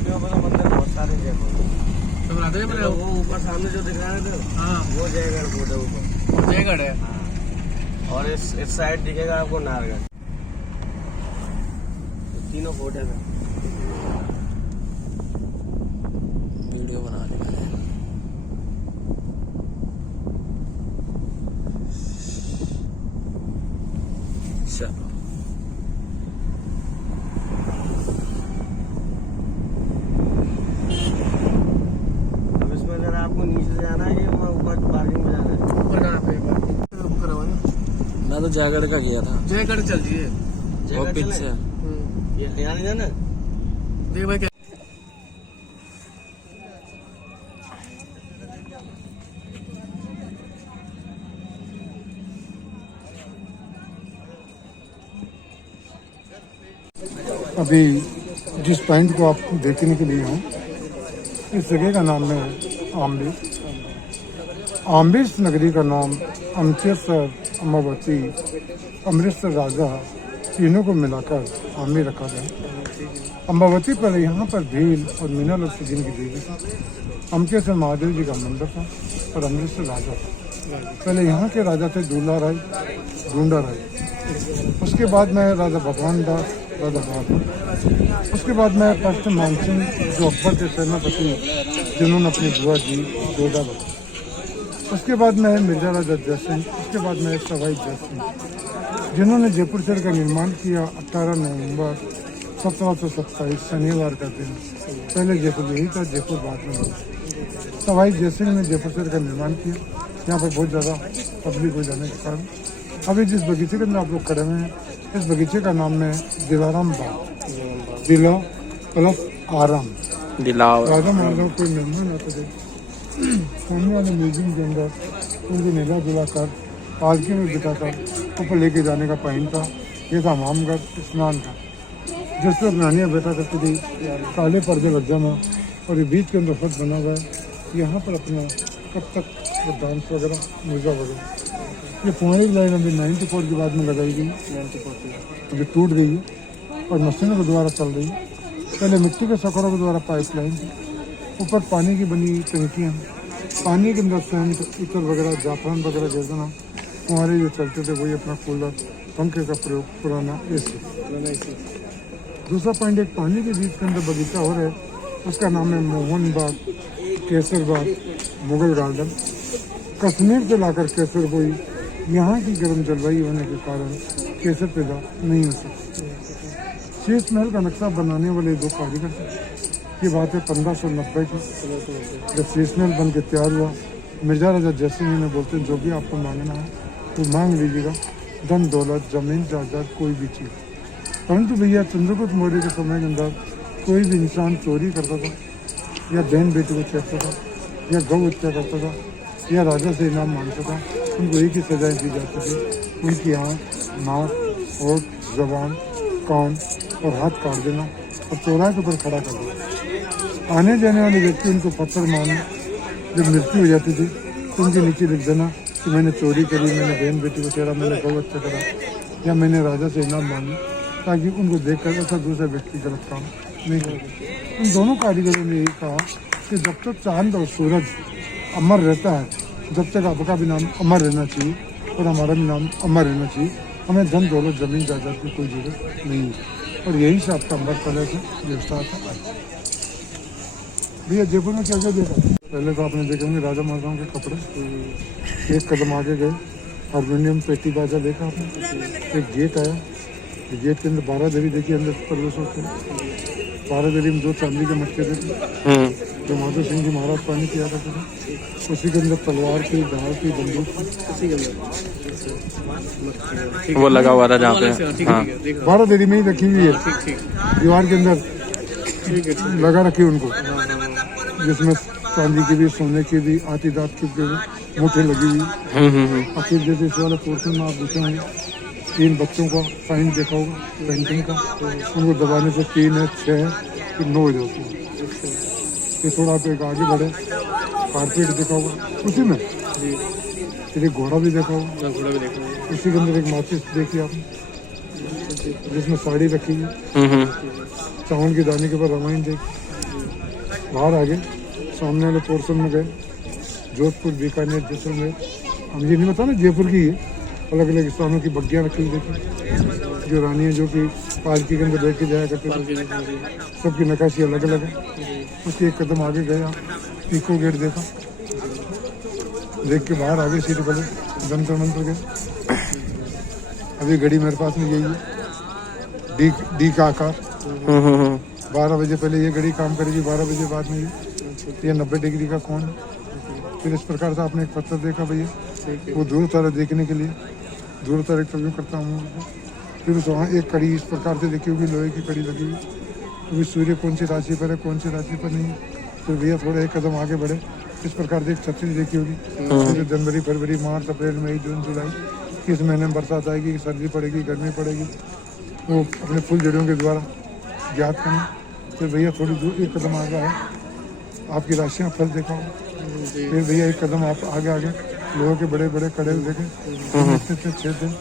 चोटियों पे तो मंदिर बहुत सारे जयपुर सब राधे में वो ऊपर सामने जो दिख रहा है ना, हाँ वो जयगढ़ फोर्ट है ऊपर। जयगढ़ है। हाँ। और इस साइड दिखेगा आपको नारगढ़। तीनों फोर्ट है। वीडियो बनाने वाले चलो अब इसमें अगर आपको नीचे से जाना है कि ऊपर पार्किंग में जाना है? ऊपर जाना पड़ेगा। मैं तो जयगढ़ का गया था। जयगढ़ चल जिए। वो पीछे यहाँ नहीं जाना? देख भाई क्या अभी जिस पॉइंट को आप देखने के लिए हैं, इस जगह का नाम है आम्बेस। आम्बेस नगरी का नाम अमृतसर, अम्बावती, अमृतसर राजा तीनों को मिलाकर आम्बे रखा गया। अम्बावती पर यहाँ पर भील और मीना लोग से जिनकी देवी था। अमृतसर महादेव जी का मंदिर था और अमृतसर राजा था। पहले यहाँ के राजा थे दूल्हा राय, ढूंढा राय। उसके बाद में राजा भगवान दास, राजा बहादुर। उसके बाद में फर्स्ट मानसिंह जो अकबर के सेनापति, जिन्होंने अपनी बुआ जी जोधा बना। उसके बाद में मिर्जा राजा जयसिंह। उसके बाद में सवाई जयसिंह, जिन्होंने जयपुर शहर का निर्माण किया 18 नवंबर 1727 शनिवार का दिन। पहले जयपुर यही था, जयपुर बाद में बना। सवाई जयसिंह ने जयपुर शहर का निर्माण किया। यहाँ पर बहुत ज़्यादा पब्लिक हो जाने के कारण अभी जिस बगीचे के अंदर आप लोग खड़े हुए हैं, इस बगीचे का नाम है दिलाराम बाग। दिला प्लस आराम। राजा महाराजा कोई मेहमान आते थे, सामने वाले म्यूजियम के अंदर उनको नीला जुला कर पालकी में बिठाकर ऊपर लेके जाने का पॉइंट था। ये था हमामगढ़ स्नान का, जिस पर नानियाँ बैठा करती थी, काले पर्दे लग जाना और ये बीच के अंदर फट बना हुआ है। यहाँ पर अपना कब तक वो डांस वगैरह, म्यूजिक वगैरह। ये फुहारी लाइन अभी 94 के बाद में लगाई गई, 94 जो टूट गई है और मशीनों के द्वारा चल रही है। पहले मिट्टी के सकरों के द्वारा पाइपलाइन थी, ऊपर पानी की बनी टंकियाँ, पानी के अंदर सेंट, इतर वगैरह, जाफरान वगैरह दे देना। फुहारे जो चलते थे वही अपना कूलर, पंखे का प्रयोग, पुराना एसी। दूसरा पॉइंट, एक पानी के बीच के अंदर बगीचा हो रहा है, उसका नाम है मोहन बाग, केसर बाग, मुगल गार्डन। कश्मीर से लाकर केसर बोई, यहाँ की गर्म जलवायु होने के कारण केसर पैदा नहीं हो सकती। शीश महल का नक्शा बनाने वाले दो कारीगर थे। ये बात है 1590 की, जब शीश महल बन के तैयार हुआ। मिर्जा राजा जयसिंह ने बोलते जो भी आपको मांगना है तो मांग लीजिएगा, धन दौलत, जमीन जायदाद, कोई भी चीज़। परंतु भैया चंद्रगुप्त मौर्य के समय के अंदर कोई भी इंसान चोरी करता था, या बहन बेटी को छेड़ता था, या गौ हत्या करता था, या राजा से इनाम मांगता था, उनको एक ही सजाएं दी जाती थी, उनकी आँख, नाक, होठ, जबान, कान और हाथ काट देना और चौराहे के ऊपर खड़ा कर देना। आने जाने वाले व्यक्ति उनको पत्थर मारने, जब मृत्यु हो जाती थी तो उनके नीचे लिख देना कि मैंने चोरी करी, मैंने बहन बेटी को छेड़ा, मैंने गौ हत्या करा, या मैंने राजा से इनाम मांगी, ताकि उनको देखकर ऐसा दूसरा व्यक्ति गलत काम नहीं करे। उन दोनों कारीगरों ने यही कहा कि जब तक चांद और सूरज अमर रहता है, जब तक आपका भी नाम अमर रहना चाहिए और हमारा भी नाम अमर रहना चाहिए। हमें धन दौलत, जमीन जायदाद की कोई जरूरत नहीं है। और यही से आपका अमर कलर से व्यवस्था था। भैया जयपुर में क्या क्या देखा? पहले तो आपने देखे होंगे राजा महाराजाओं के कपड़े। एक कदम आगे गए, हारमोनियम, पेटी बाजा देखा आपने। एक गेट आया, गेट के अंदर 12 दरी देखी, अंदर प्रवेश होते हैं। 12 दरी में 2 चांदी के मटके थे जो माधो सिंह जी महाराज पानी पिया करते थे। उसी के अंदर तलवार की, धार की, बंदूक की, वो लगा हुआ था जहाँ पे। हाँ 12 दरी में ही रखी हुई है, दीवार के अंदर लगा रखी उनको, जिसमें चांदी की भी, सोने की भी, हाथी दांत की भी मूठे लगी हुई। और फिर जैसे इस वाले पोर्शन में आप देखे होंगे 3 बच्चों का साइन देखा होगा पेंटिंग का, उनको दबाने से 3 है, 6 है, फिर 9 हो जाती है। फिर थोड़ा आप एक आगे बढ़े, कारपेट देखा होगा उसी में, फिर एक घोड़ा भी देखा होगा, उसी के अंदर एक माचिस देखी आपने, जिसमें साड़ी रखी है, चावल के दाने के ऊपर रामायण देखी, बाहर आ गए, सामने वाले पोर्शन में गए, जोधपुर, बीकानेर, जैसलमेर। हम ये नहीं बता ना जयपुर की है, अलग अलग स्थानों की बग्गियाँ रखी हुई देखी, जो रानियाँ जो कि पालकी के अंदर बैठ के जाया करते थे, सबकी नक्काशी अलग अलग है। उसके एक कदम आगे गए, आप इको गेट देखा, देख के बाहर आ गए, सीट पहले जंतर मंतर गए। अभी घड़ी मेरे पास में यही है, डी का आकार। 12 बजे पहले ये घड़ी काम करेगी, 12 बजे बाद में ये 90 डिग्री का कोण है। फिर इस प्रकार से आपने एक पत्थर देखा भैया, वो ध्रुव तारा देखने के लिए ध्रुव तारा इंटरव्यू करता हूँ। फिर उस वहाँ एक कड़ी इस प्रकार से देखी होगी, लोहे की कड़ी लगी हुई। अभी सूर्य कौन सी राशि पर है, कौन सी राशि पर नहीं है। फिर भैया थोड़ा एक कदम आगे बढ़े, इस प्रकार से एक छतरी देखी होगी। फिर जनवरी, फरवरी, मार्च, अप्रैल, मई, जून, जुलाई, किस महीने में बरसात आएगी, सर्दी पड़ेगी, गर्मी पड़ेगी, वो अपने फूल जड़ियों के द्वारा ज्ञात करना। फिर भैया थोड़ी दूर एक कदम आगे आए, आपकी राशियाँ फल देखा हो। फिर भैया एक कदम आप आगे लोगों के बड़े बड़े कड़े देखे, 6 दिन।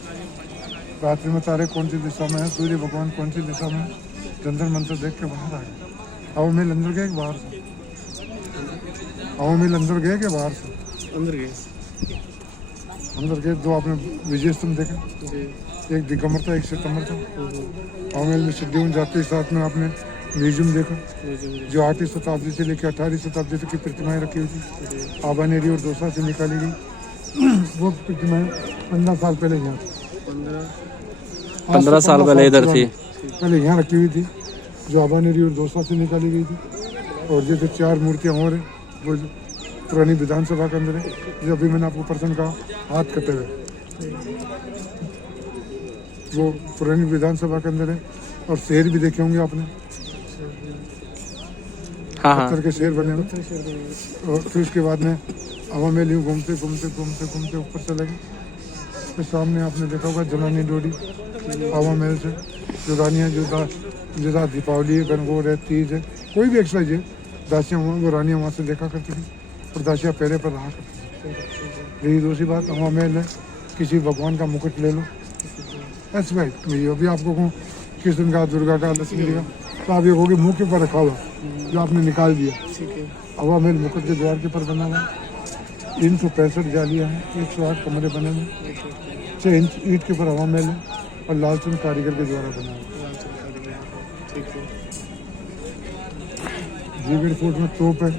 रात्रि में तारे कौन सी दिशा में है, सूर्य भगवान कौन सी दिशा में है, जंतर मंतर देख के बाहर आ गए। हवा में अंदर गए कि बाहर से? हवा में अंदर गए कि बाहर से? अंदर गए। अंदर गए। दो आपने विजय स्तंभ देखे, एक दिगंबर था, एक सितंबर था। हवामेल में सिद्धियों जाते साथ में आपने म्यूजियम देखा, जो 8वीं शताब्दी से लेकर 18वीं शताब्दी तक की प्रतिमाएं रखी हुई थी, आबानेरी और दौसा से निकाली गई। वो प्रतिमाएं 15 साल पहले यहाँ 15 साल पहले इधर थी, पहले यहाँ रखी हुई थी, जो आबानेरी और दौसा से निकाली गई थी। और ये जो 4 मूर्तियाँ और हैं, वो पुरानी विधानसभा के अंदर है, जो अभी मैंने आपको पर्सन कहा हाथ कटे हुए, वो पुरानी विधानसभा के अंदर है। और शेर भी देखे होंगे आपने, पत्थर के शेर बने हुए। और फिर उसके बाद में हवा में यूँ घूमते घूमते घूमते घूमते ऊपर चले गए। फिर सामने आपने देखा होगा जलानी डोरी हवा महल से, जो रानियाँ जो जैसा दीपावली है, गणगौर है, तीज है, कोई भी एक्सरसाइज है, दासियाँ वो रानियाँ वहाँ से देखा करती थी और दासियाँ पैरे पर रहा करती थी। यही दूसरी बात, हवा महल है, किसी भगवान का मुकुट ले लो, ऐसे भाई भैया अभी आपको कहूँ कृष्ण का, दुर्गा का, लक्ष्मी का, तो आप ये कहोगे मुँह के ऊपर रखा हुआ जो आपने निकाल दिया। हवा महल मुकुट के द्वार के ऊपर बना हुआ, 365 जालियाँ हैं, 108 कमरे बने हुए, 6 इंच ईंट के ऊपर हवा महल है और लालचंद कारीगर के द्वारा बना हुआ। जीगढ़ फोर्ट में तोप है,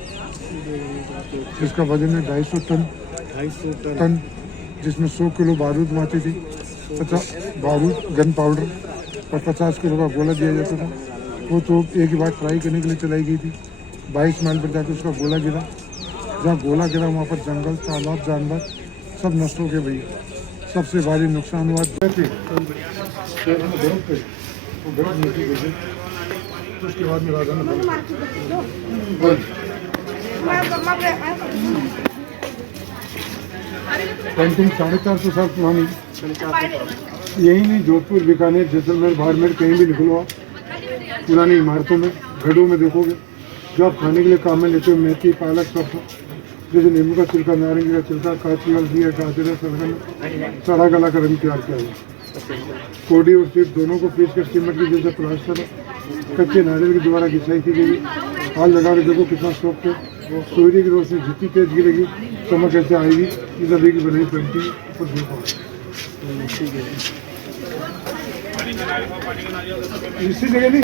जिसका वजन है 250 टन, जिसमें 100 किलो बारूद मारती थी, 50 बारूद गन पाउडर और 50 किलो का गोला दिया जाता था। वो तोप एक ही बार ट्राई करने के लिए चलाई गई थी। 22 माइल पर जाकर उसका गोला गिरा, जहाँ गोला गिरा वहाँ पर जंगल, तालाब, जानवर सब नष्ट हो गए भैया। सबसे भारी नुकसान हुआ उसके बाद में राजा ने पेंटिंग 450 साल पुरानी, यही नहीं जोधपुर, बीकानेर, जैसलमेर, बाड़मेर, कहीं भी निकलो आप, पुरानी इमारतों में, घड़ों में देखोगे जो आप खाने के लिए काम में लेते हो, मेथी, पालक, सरसों, जैसे नींबू का छिलका, नारंगी का छिलका, काची हल्दी है, गाजर है, सरगम, सड़ा गला का रंग तैयार किया गया। कोडी और सिर्फ दोनों को पीस कर सीमेंट की जैसे प्लास्टर कच्चे नारियल के द्वारा घिसाई की गई। हाथ लगा के देखो कितना सॉफ्ट है, सूर्य की रोशनी जितनी तेज गिरेगी चमक कैसे आएगी। इस अभी की बनाई पेंटिंग और देखो इसी जगह नहीं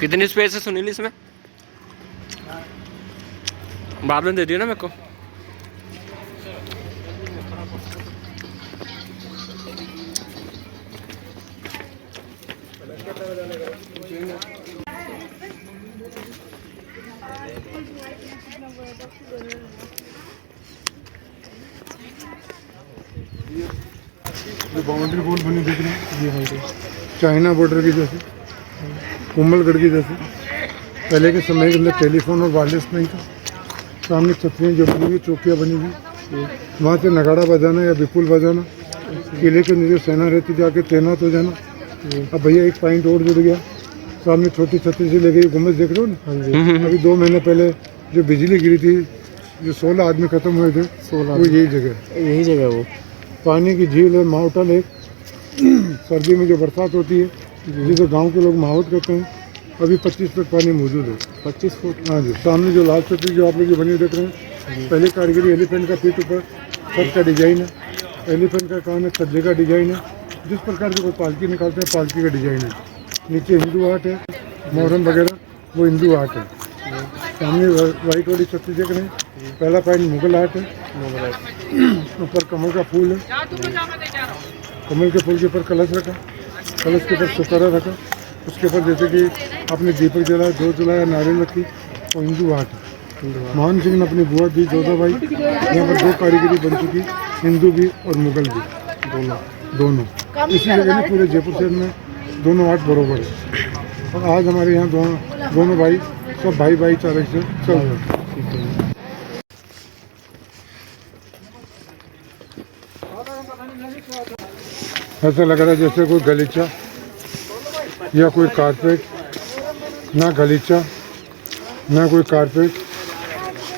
कितनी स्पेस है सुनील इसमें? बाद में दे दियो ना मेरे को। जो बाउंड्री वॉल बनी दिख रही है, चाइना बॉर्डर की जैसे, कुंभलगढ़ की जैसे। पहले के समय के अंदर टेलीफोन और वायरलेस नहीं था। सामने छतरियाँ जो बनी हुई, चौकियाँ बनी हुई, वहाँ से नगाड़ा बजाना या विपुल बजाना, किले के नीचे सेना रहती थी आके तैनात हो जाना। अब भैया एक पॉइंट और जुड़ गया, सामने छोटी छतरी से ले गई गुम्बद देख रहे हो ना। अभी 2 महीने पहले जो बिजली गिरी थी, जो 16 आदमी खत्म हुए थे, वो यही जगह वो पानी की झील है माउंटा लेक। सर्दी में जो बरसात होती है जिसे गांव के लोग माहौत कहते हैं, अभी 25 फुट पानी मौजूद है। 25 फुट। हाँ जी, सामने जो लाल छतरी जो आप लोग बनी देख रहे हैं, पहले कारीगरी एलिफेंट का फीट ऊपर छत का डिजाइन है, एलिफेंट का काम है, छज्जे का डिजाइन है, जिस प्रकार से कोई पालकी निकालते हैं पालकी का डिजाइन है। नीचे हिंदू आर्ट है, मोहरम वगैरह वो हिंदू आर्ट है। सामने वाइट वाली छतरी देख रहे हैं, पहला पॉइंट मुगल आर्ट है। ऊपर कमल का फूल है, कमल के फूल के ऊपर कलश रखा, कलश के ऊपर सुकरा रखा, उसके ऊपर जैसे कि आपने दीपक जलाया, जोत जलाया, नारियल रखी, वो हिंदू आर्ट है। मान सिंह ने अपनी बुआ दी जोधाबाई, यहाँ पर 2 कारीगरी बन चुकी, हिंदू भी और मुगल भी, दोनों इसी जगह में पूरे जयपुर शहर में दोनों आर्ट बरोबर है। और आज हमारे यहाँ दोनों भाई सब भाई चालक से चल रहे हैं। ऐसा लग रहा है जैसे कोई गलीचा या कोई कारपेट, ना गलीचा ना कोई कारपेट,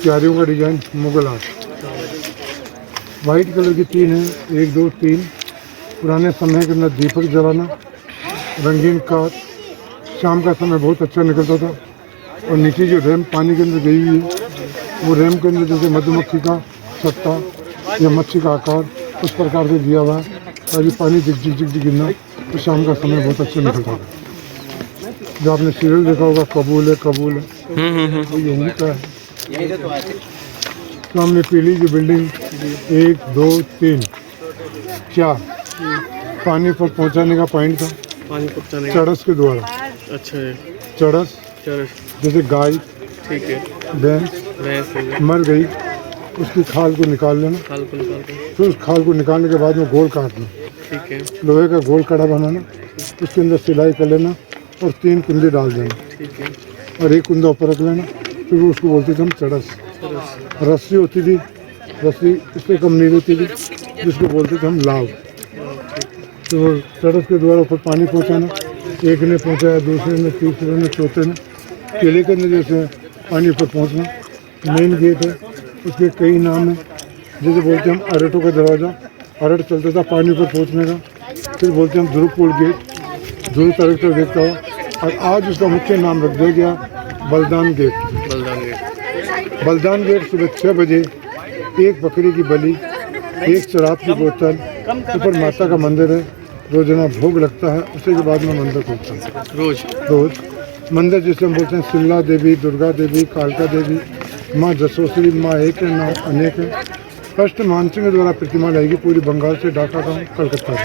क्यारियों का design Mughal art. White colour की 3 है, 1 2 3। पुराने समय के अंदर दीपक जलाना, रंगीन कार, शाम का समय बहुत अच्छा निकलता था। और नीचे जो रैम पानी के अंदर गई हुई है, वो रैम के अंदर जैसे मधुमक्खी का छत्ता या मच्छी का आकार उस प्रकार से दिया हुआ है, ताकि पानी जिग जिग गिरना, तो शाम का समय बहुत अच्छा निकलता था। जो आपने सीरियल देखा होगा कबूल है वो यही का है। सामने पीली जो बिल्डिंग 1 2 3 4 पानी पर पहुंचाने का पॉइंट था, पानी पहुंचाने का। चड़स के द्वारा। अच्छा है। चड़स जैसे गाय, ठीक है, भैंस मर गई, उसकी खाल को निकाल लेना, खाल को निकाल के, फिर उस खाल को निकालने के बाद में गोल काटना, ठीक है, लोहे का गोल कड़ा बनाना, उसके अंदर सिलाई कर लेना और 3 कुंदे डाल देना, ठीक है, और 1 कुंदा ऊपर रख लेना, फिर उसको बोलते थे हम चड़स। रस्सी होती थी, रस्सी इससे कम नहीं होती थी, जिसको बोलते थे हम लाव। तो चड़स के द्वारा ऊपर पानी पहुँचाना, एक ने पहुँचाया, दूसरे ने, तीसरे ने, चौथे ने, केले के अंदर जैसे पानी ऊपर पहुँचना। मेन गेट है, उसके कई नाम हैं, जैसे बोलते हैं हम अरटों का दरवाज़ा, अरट चलता था पानी ऊपर पहुँचने का। फिर बोलते हैं हम ध्रुवपुर गेट, ध्रुव तरफ से देखता हो। और आज उसका मुख्य नाम रख दिया गया बलिदान गेट। बलिदान गेट सुबह 6 बजे 1 बकरी की बलि, 1 शराब की बोतल, ऊपर माता का मंदिर है, रोजाना भोग लगता है, उसी के बाद में मंदिर खुलता है रोज। मंदिर जिसे हम बोलते हैं सिल्ला देवी, दुर्गा देवी, कालका देवी, माँ जसोश्री, माँ एक है, नाम अनेक है। फर्स्ट मानसिंह द्वारा प्रतिमा लाएगी पूरी बंगाल से, ढाका गाँव कलकत्ता से,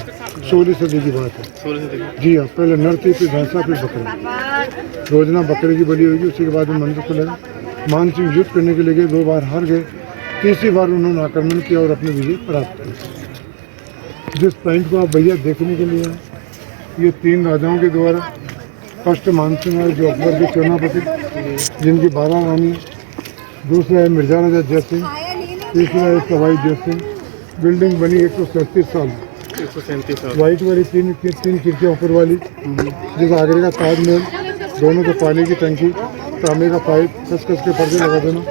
16वीं सदी की बात है। जी हाँ, पहले नर थी, फिर भैंसा, फिर बकरी। रोजाना बकरी की बलि होगी, उसी के बाद में मंदिर खुलेगा। मानसिंह युद्ध करने के लिए गए, 2 बार हार गए, तीसरी बार उन्होंने आक्रमण किया और अपनी विजय प्राप्त की। जिस पॉइंट को आप भैया देखने के लिए हैं, ये 3 राजाओं के द्वारा, फर्स्ट मानसिंह है जो अकबर के सेनापति, जिनकी 12 रानी, दूसरा है मिर्जा राजा जय सिंह, तीसरा है सवाई जय सिंह। बिल्डिंग बनी 137 साल, वाइट वाली 3 खिड़कियाँ ऊपर वाली, जैसे आगरे का ताजमहल, दोनों के पानी की टंकी, तांबे का पाइप, कस के पर्दे लगा देना,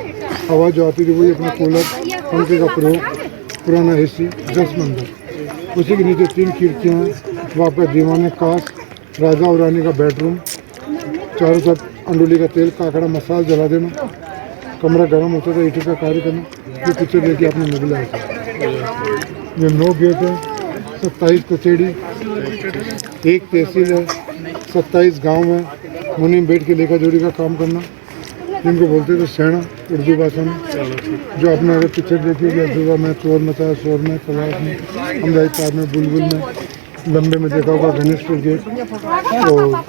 हवा जो आती थी वही अपना कूलर, पंखे का प्रयोग, पुराना एसी, 10 मंदिर। उसी के नीचे 3 खिड़कियाँ हैं, वहाँ पर दीवाने कांच, राजा और रानी का बेडरूम, चारों तरफ अंडोली का तेल, काकड़ा मसाला जला देना, कमरा गर्म होता था, ईंट का कार्य करना। ये पिक्चर देखिए आपने मुगल आया था। ये 9 गेट है, 27 कचेड़ी, 1 तहसील है, 27 गांव है। मुनीम बैठ के लेखा जोड़ी का काम करना, जिनको बोलते थे सेना उर्दू भाषा में। जो आपने अगर पिक्चर देखी होगी, अजूबा में, चोर मचाया, शोर में, तलाश में, अमराई में, बुलबुल में, लंबे में देखा होगा गणेशपुर गेट, और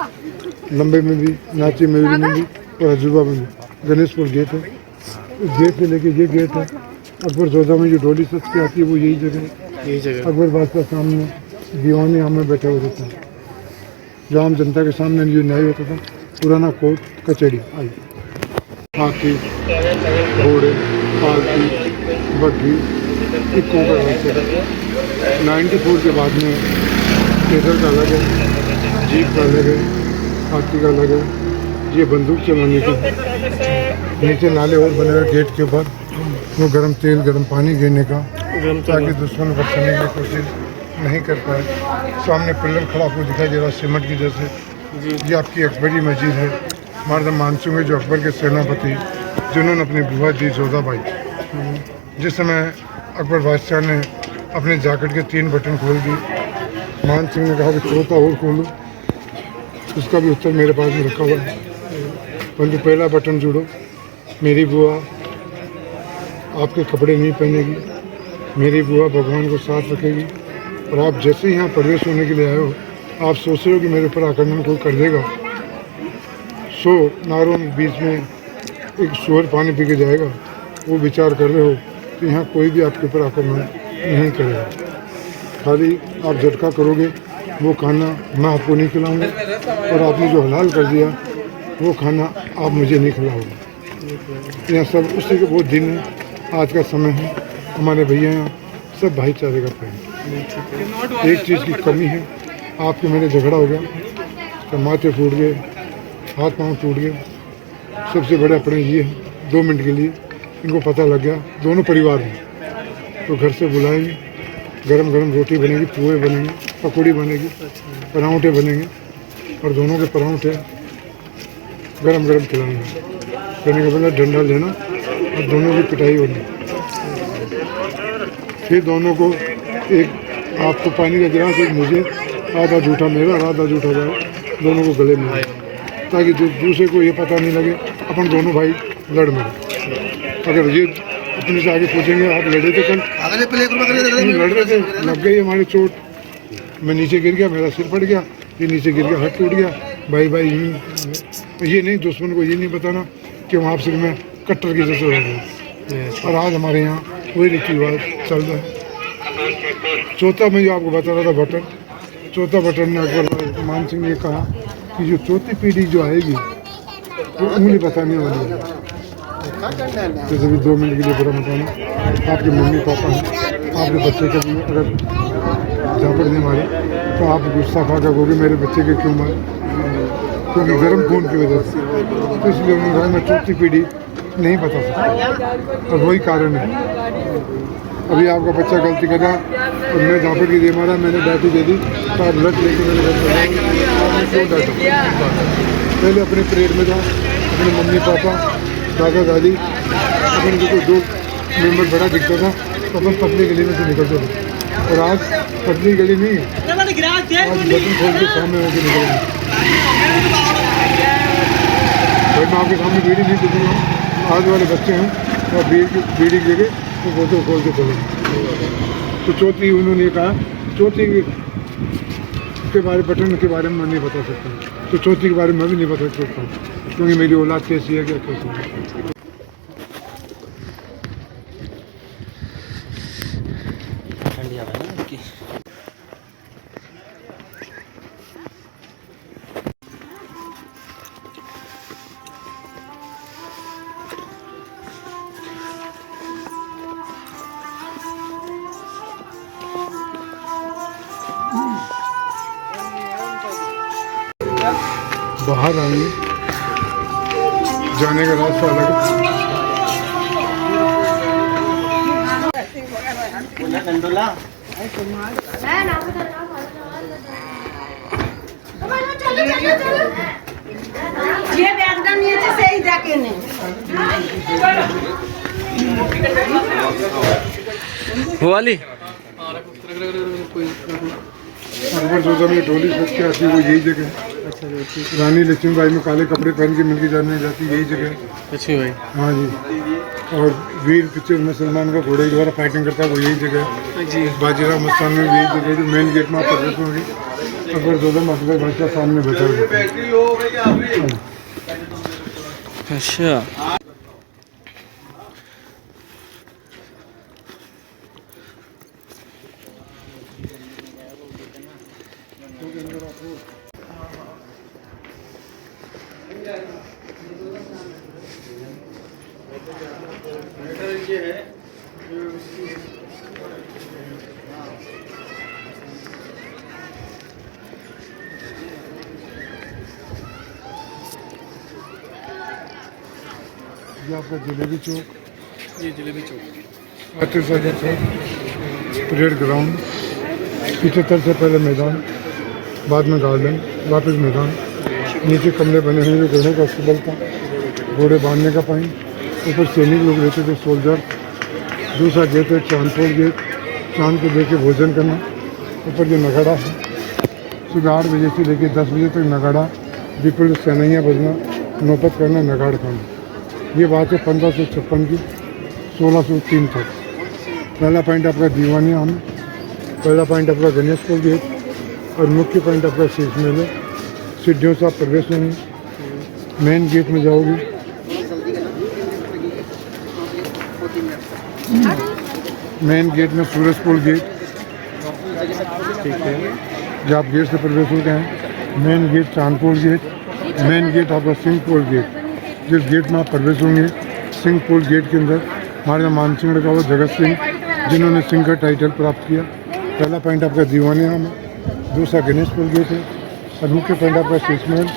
लंबे में भी, नाची मयूरी में भी, और अजूबा में भी गणेशपुर गेट है। इस गेट से लेके ये गेट है। अकबर जोधा में जो डोली सच के आती है वो यही जगह। अकबर बादशाह सामने दीवाने हमें बैठे हुए थे, जो आम जनता के सामने जो न्याय होता था, पुराना कोर्ट कचहरी। आई हाथी, घोड़े, पालकी, बग्घी, इक्कों का रास्ता। 94 के बाद में टेजर का अलग है, जीप का अलग है, हाथी का अलग है। ये बंदूक चलाने का, नीचे नाले और बने हुए गेट के ऊपर, वो गर्म तेल गर्म पानी गिरने का, ताकि दुश्मन बचने की कोशिश नहीं कर पाए। सामने पिलर खड़ा आपको दिखाई दे रहा सीमेंट की जैसे। ये आपकी अकबरी मस्जिद है। मर्द मानसून में जो अकबर के सेनापति जिन्होंने अपनी बुआ दी जोधाबाई, जिस समय अकबर बादशाह ने अपने जैकेट के 3 बटन खोल दिए, मान सिंह ने कहा कि चौथा और खोलो। उसका भी उत्तर मेरे पास में रखा हुआ है। परंतु पहला बटन जोड़ो, मेरी बुआ आपके कपड़े नहीं पहनेगी, मेरी बुआ भगवान को साथ रखेगी, और आप जैसे ही यहाँ प्रवेश होने के लिए आए हो, आप सोच रहे हो कि मेरे ऊपर आक्रमण कोई कर देगा, सो नारों के बीच में एक सुअर पानी पी के जाएगा, वो विचार कर रहे हो कि यहाँ कोई भी आपके ऊपर आक्रमण नहीं करेगा। खाली आप झटका करोगे, वो खाना मैं आपको नहीं खिलाऊंगा, और आपने जो हलाल कर दिया वो खाना आप मुझे नहीं खिलाओगे। यहाँ सब उसी का वो दिन है, आज का समय है। हमारे भैया यहाँ सब भाईचारे का प्रेम। एक चीज़ की कमी है, आपके मेरे झगड़ा हो गया तो माथे फूट गए, हाथ पांव टूट गए। सबसे बड़े अपने ये हैं, 2 मिनट के लिए इनको पता लग गया दोनों परिवार में, तो घर से बुलाएंगे, गरम गरम रोटी बनेगी, पुए बनेंगे, पकौड़ी बनेगी, पराठे बनेंगे, और दोनों के पराठे गरम गरम खिलाएंगे। कहने का मतलब डंडा लेना और दोनों की पिटाई होनी। फिर दोनों को एक आपको पानी का गिलास, एक मुझे, आधा जूठा मेरा और आधा जूठा जाए, दोनों को गले में, ताकि दूसरे को ये पता नहीं लगे अपन दोनों भाई लड़ मरे। अगर ये अपने से आगे पूछेंगे आप लड़े थे कल, लड़ रहे थे, लग गई हमारे चोट, मैं नीचे गिर गया, मेरा सिर फट गया, ये नीचे गिर गया, हाथ टूट गया, भाई भाई ये नहीं, दुश्मन को ये नहीं बताना कि वहाँ सिर में कट्टर की जैसे हो रहे हैं। और आज हमारे यहाँ वही रीति रिवाज चल रहा है। चौथा मैं जो आपको बता रहा था बटन, चौथा बटन ने अकबर मान सिंह ने कहा कि जो चौथी पीढ़ी जो आएगी वो उंगली बताने वाली है। जैसे भी 2 मिनट के लिए बुरा बताना, आपके मम्मी पापा हैं, आपके बच्चे का भी अगर झापड़ नहीं मारे तो आप गुस्सा खा कर कहोगे मेरे बच्चे के क्यों मारे, क्योंकि गर्म खून की वजह से। तो इसलिए उन्होंने कहा मैं चौथी पीढ़ी नहीं बता सकता, और वही कारण है। अभी आपका बच्चा गलती कर रहा और मैं झापड़ की दे मारा, मैंने डांटी दे दी, तो आप लट लेके मेरे घर पर आपने क्यों डांटा? पहले अपने परेड में जाओ, अपने मम्मी पापा दादा दादी, अपन को कोई 2 मेंबर बड़ा दिखता था तो अपन पतली गली में से निकलते थे, और आज पतली गली नहीं, आज बटन खोल के सामने होकर निकल गए। भाई मैं आपके सामने बीड़ी नहीं पीऊँगा, आज वाले बच्चे हैं तो बीड़ी ले गए तो बोतल खोल के चले। तो चौथी उन्होंने कहा, चौथी के बारे बटन के बारे में मैं नहीं बता सकता, तो चौथी के बारे में मैं भी नहीं बता सकता, क्योंकि मेरी औलाद कैसी है क्या कैसी है। बाहर आएंगे, जाने का रास्ता अलग है। ये बैठना नहीं है सही जाके ने वो वाली अकबर जोधा में डोली खोज के आती है, वो यही जगह है। रानी लक्ष्मीबाई में काले कपड़े पहन के मिलके जाने जाती यही जगह। अच्छी भाई। हाँ जी, और वीर पिक्चर में सलमान का घोड़े द्वारा फाइटिंग करता है वो यही जगह है। बाजीराव मस्तान में यही जगह जो मेन गेट में आप प्रदर्शन होगी। अकबर जोधा में अकबर बादशाह सामने बैठा हुआ। अच्छा ये आपका जलेबी चौक, ये जलेबी चौक। आतिश चौक। परेड ग्राउंड, 75 से पहले मैदान, बाद में गार्डन, वापस मैदान, नीचे कमरे बने हुए जो घोड़ों का अस्तबल था, घोड़े बांधने का पॉइंट, ऊपर सैनिक लोग रहते थे, सोल्जर। दूसरा गेट है चांदपोल गेट, चांद को देख के भोजन करना। ऊपर जो नगाड़ा है, सुबह 8 बजे से लेकर 10 बजे तक नगाड़ा, दीपल सैनैया बजना, नौपत करना, नगाड़ खाना। ये बात है 1556 की 1603 तक। पहला पॉइंट आपका दीवानी आम, पहला पॉइंट आपका गणेशपुर गेट और मुख्य पॉइंट आपका शीश महल है। सीढ़ियों से आप प्रवेश होंगे, मेन गेट में जाओगे, मेन गेट में सूरजपुर गेट, ठीक है। जब आप गेट से प्रवेश होते हैं, main gate Chandpur gate, main gate आपका सिंहपुर गेट। जिस गेट में आप प्रवेश होंगे, सिंहपुर गेट के अंदर हमारे यहाँ मानसिंह लगा हुआ, जगत सिंह, जिन्होंने सिंह का टाइटल प्राप्त किया। पहला पॉइंट आपका दीवानी आम है, दूसरा गणेशपुर गेट है और मुख्य पॉइंट आपका शीश महल।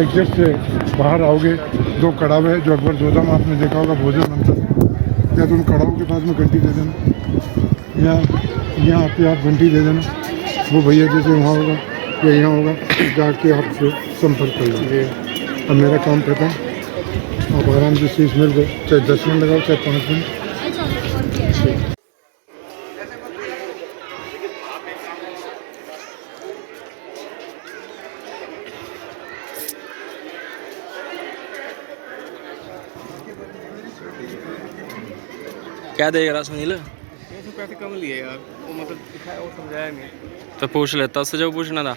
एग्जिट से बाहर आओगे, 2 कड़ाव है जो अकबर जोधा में आपने देखा होगा भोजन बनता है, या तो उन कड़ाओं के पास में घंटी दे देना, या यहाँ आके आप घंटी दे देना, वो भैया जैसे वहाँ होगा या यहाँ होगा, जाके आपसे संपर्क कर लीजिए। अब मेरा काम खत्म, आप आराम से शीश महल को चाहे 10 मिनट लगाओ चाहे 5 मिनट। क्या देगा रहा सुनील? पैसे कम लिए यार, वो मतलब दिखाया, वो समझाया नहीं। तो पूछ लेता, उससे जो पूछना था।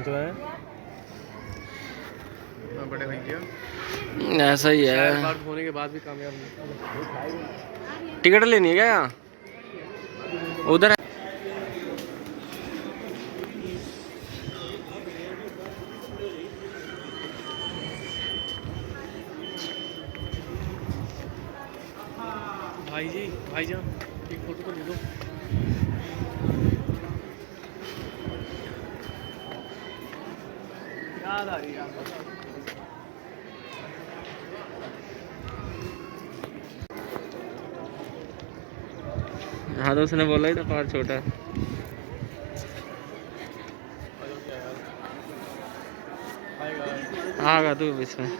तो है बड़े भैया, ऐसा ही है। बार होने के बाद भी कामयाब नहीं। टिकट लेनी है क्या यहाँ? उधर है। भाई जी, भाईजान एक फोटो तो ले दो। याद आ रही है हाँ, तो उसने बोला ही था पार्ट छोटा है। आगा तू इसमें।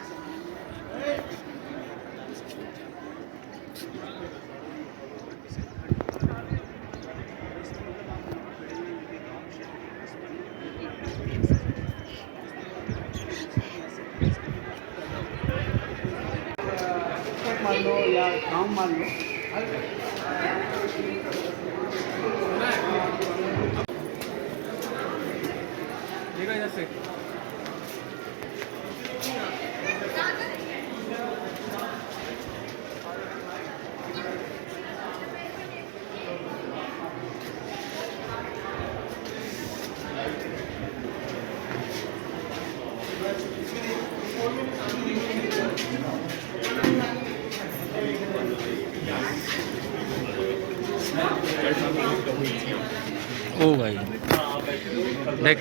मान लो या काम मान लो, देखा इधर से। ओ भाई देख,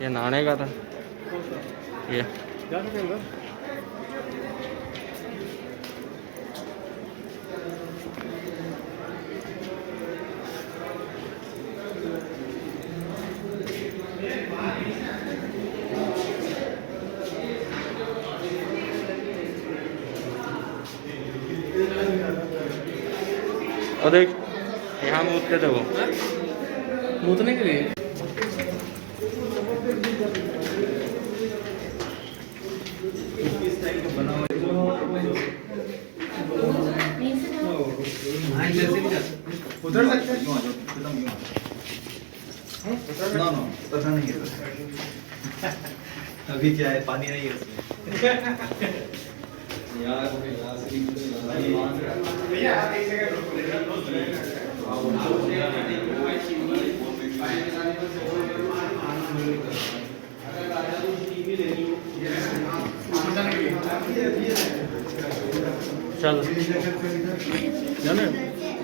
ये नहाने का था ये। जा सकते हैं और देख, यहाँ मूतते थे वो। मूतने के लिए। उधर सकते हैं, ना ना पता नहीं है अभी क्या है, पानी नहीं है उसमें यार। भैया एक सेकंड चल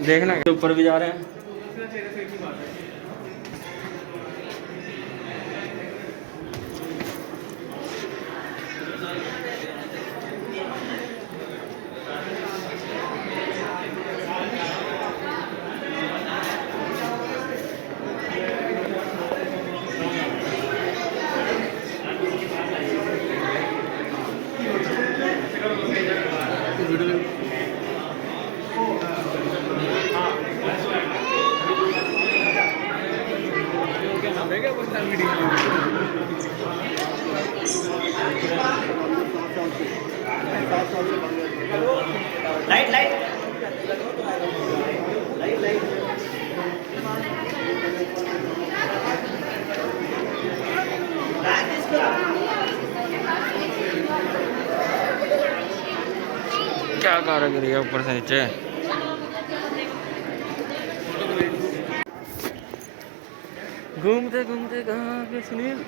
देखना ऊपर भी जा रहे हैं। लाइट लाइट लाइट लाइट क्या कारीगरी है ऊपर से नीचे। घूमते घूमते कहाँ पे सुनील।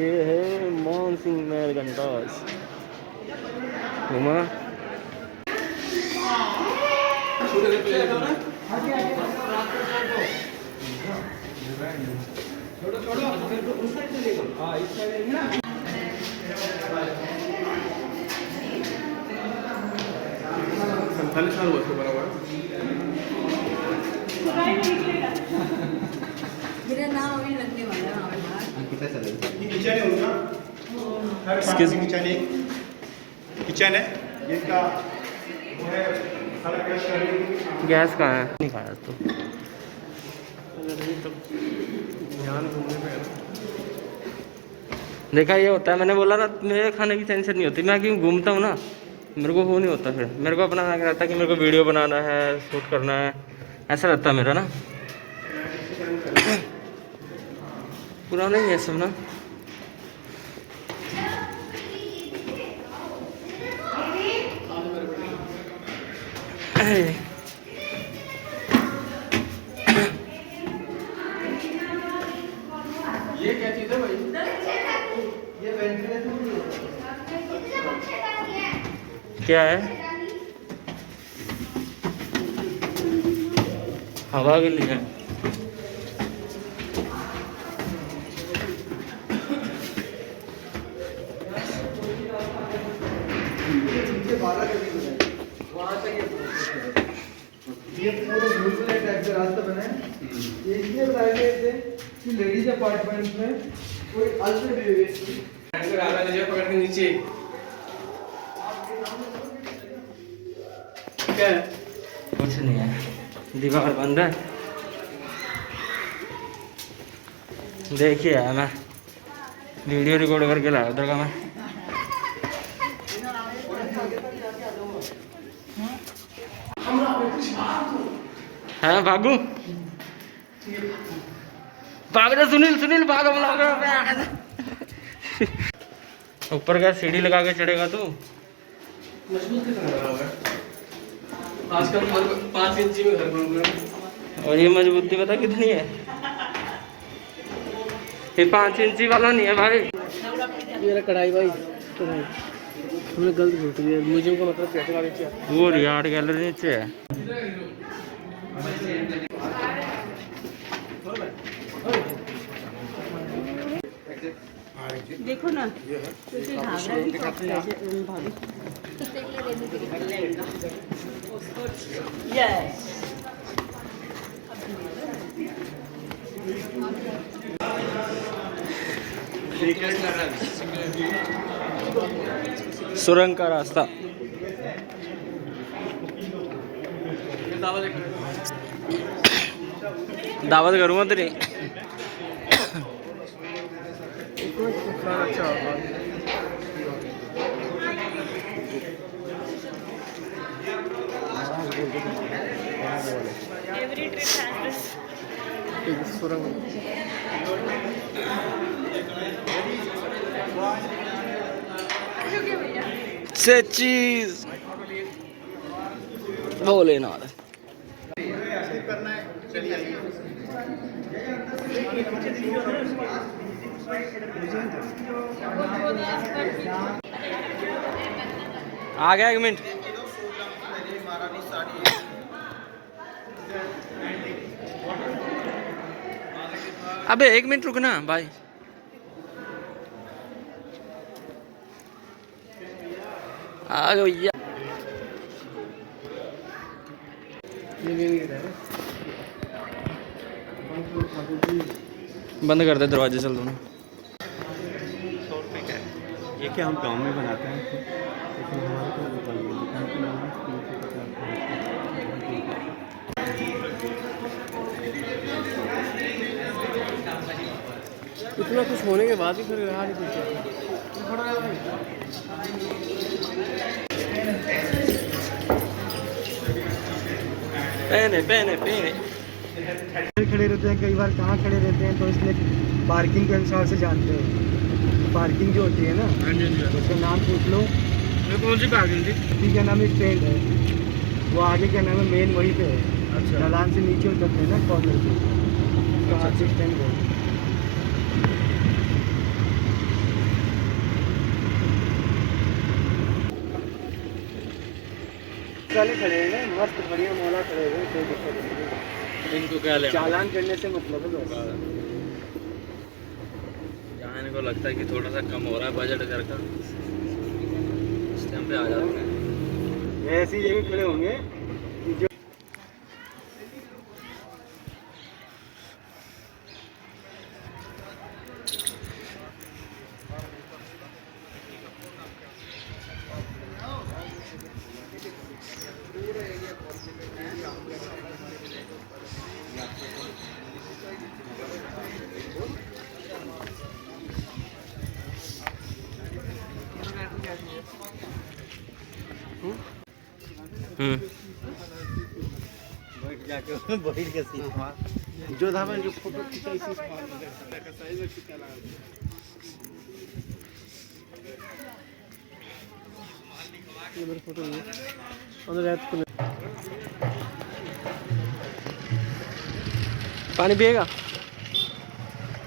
ये है मोहन सिंह महल घंटास। घूमा मेरा नाम अभी लगने वाला कितना चलेगा किचन है उनका Excuse me. किचन है जिनका वो है सारा गैस करने गैस कहाँ है? नहीं खाया तो देखा ये होता है। मैंने बोला ना मेरे खाने की टेंशन नहीं होती। मैं क्यों घूमता हूँ ना, मेरे को वो नहीं होता। फिर मेरे को अपना रहता है कि मेरे को वीडियो बनाना है, शूट करना है, ऐसा रहता है मेरा ना। पुराना ही है सब ना। ये क्या चीज़ है भाई? ये वेंटिलेटर क्या है? हवा के लिए है। ये पूरे भूलभुलैया टाइप का रास्ता बना है। ये इसलिए बनाए गए थे कि लेडीज अपार्टमेंट में कोई अल्ट्रा बेबी ऐसे आधा लीजिए पकड़ के नीचे। क्या है? कुछ नहीं है, दीवार बंद है। देखिए यार मैं वीडियो रिकॉर्ड करके लाया उधर का मैं। हाँ भागू भाग जा सुनील, सुनील भाग। ऊपर का सीढ़ी लगा के चढ़ेगा तू। मजबूत कितना लगा हुआ है? आजकल हर 5 इंची में घर बन गए। और ये मजबूती पता कितनी है? ये 5 इंची वाला नहीं है भाई। मेरा कढ़ाई भाई हमने गलत बोल दिया। म्यूजियम का मतलब कैसे वाले नीचे? वो आर्ट गैलरी नीचे है। देखो ना तुझे घाघरा भी भाभी यस सुरंग का रास्ता। दावत करूँगा तेरी। अच्छा एवरी ट्रिप हैज दिस सुरंग से चीज भोलेनाथ। आ गया 1 मिनट। अबे 1 मिनट रुकना भाई। आ जाओ यार। बंद कर दे दरवाजे, चल दोनों। 100 रुपये का है। ये क्या हम गांव में बनाते हैं, लेकिन हमारे को दुकान में दुकान का नाम है इतना कुछ होने के बाद ही फिर यहाँ नहीं कुछ। पहने खड़े रहते हैं, कई बार कहाँ खड़े रहते हैं, तो इसलिए पार्किंग के अनुसार से जानते हैं। पार्किंग जो होती है ना, उसका नाम पूछ लो। कौन सी पार्किंग थी? ठीक है, नाम स्टैंड है, वो आगे क्या नाम है, मेन वहीं पे है। अच्छा, ढलान से नीचे उतरते हैं ना कॉर्नर पे, तो आज स्टैंड है। वाले खड़े हैं ना, मस्त बढ़िया मौला खड़े हुए, कोई दिक्कत नहीं है। इनको क्या लेना? चालान करने से मतलब है बस। जहाँ इनको लगता है कि थोड़ा सा कम हो रहा है बजट घर का, उस टाइम पे आ जाते हैं। ऐसी जगह खड़े होंगे कि जो बैठ के सीट जो धावा जो फोटो खिंचाई फोटो पानी पिएगा?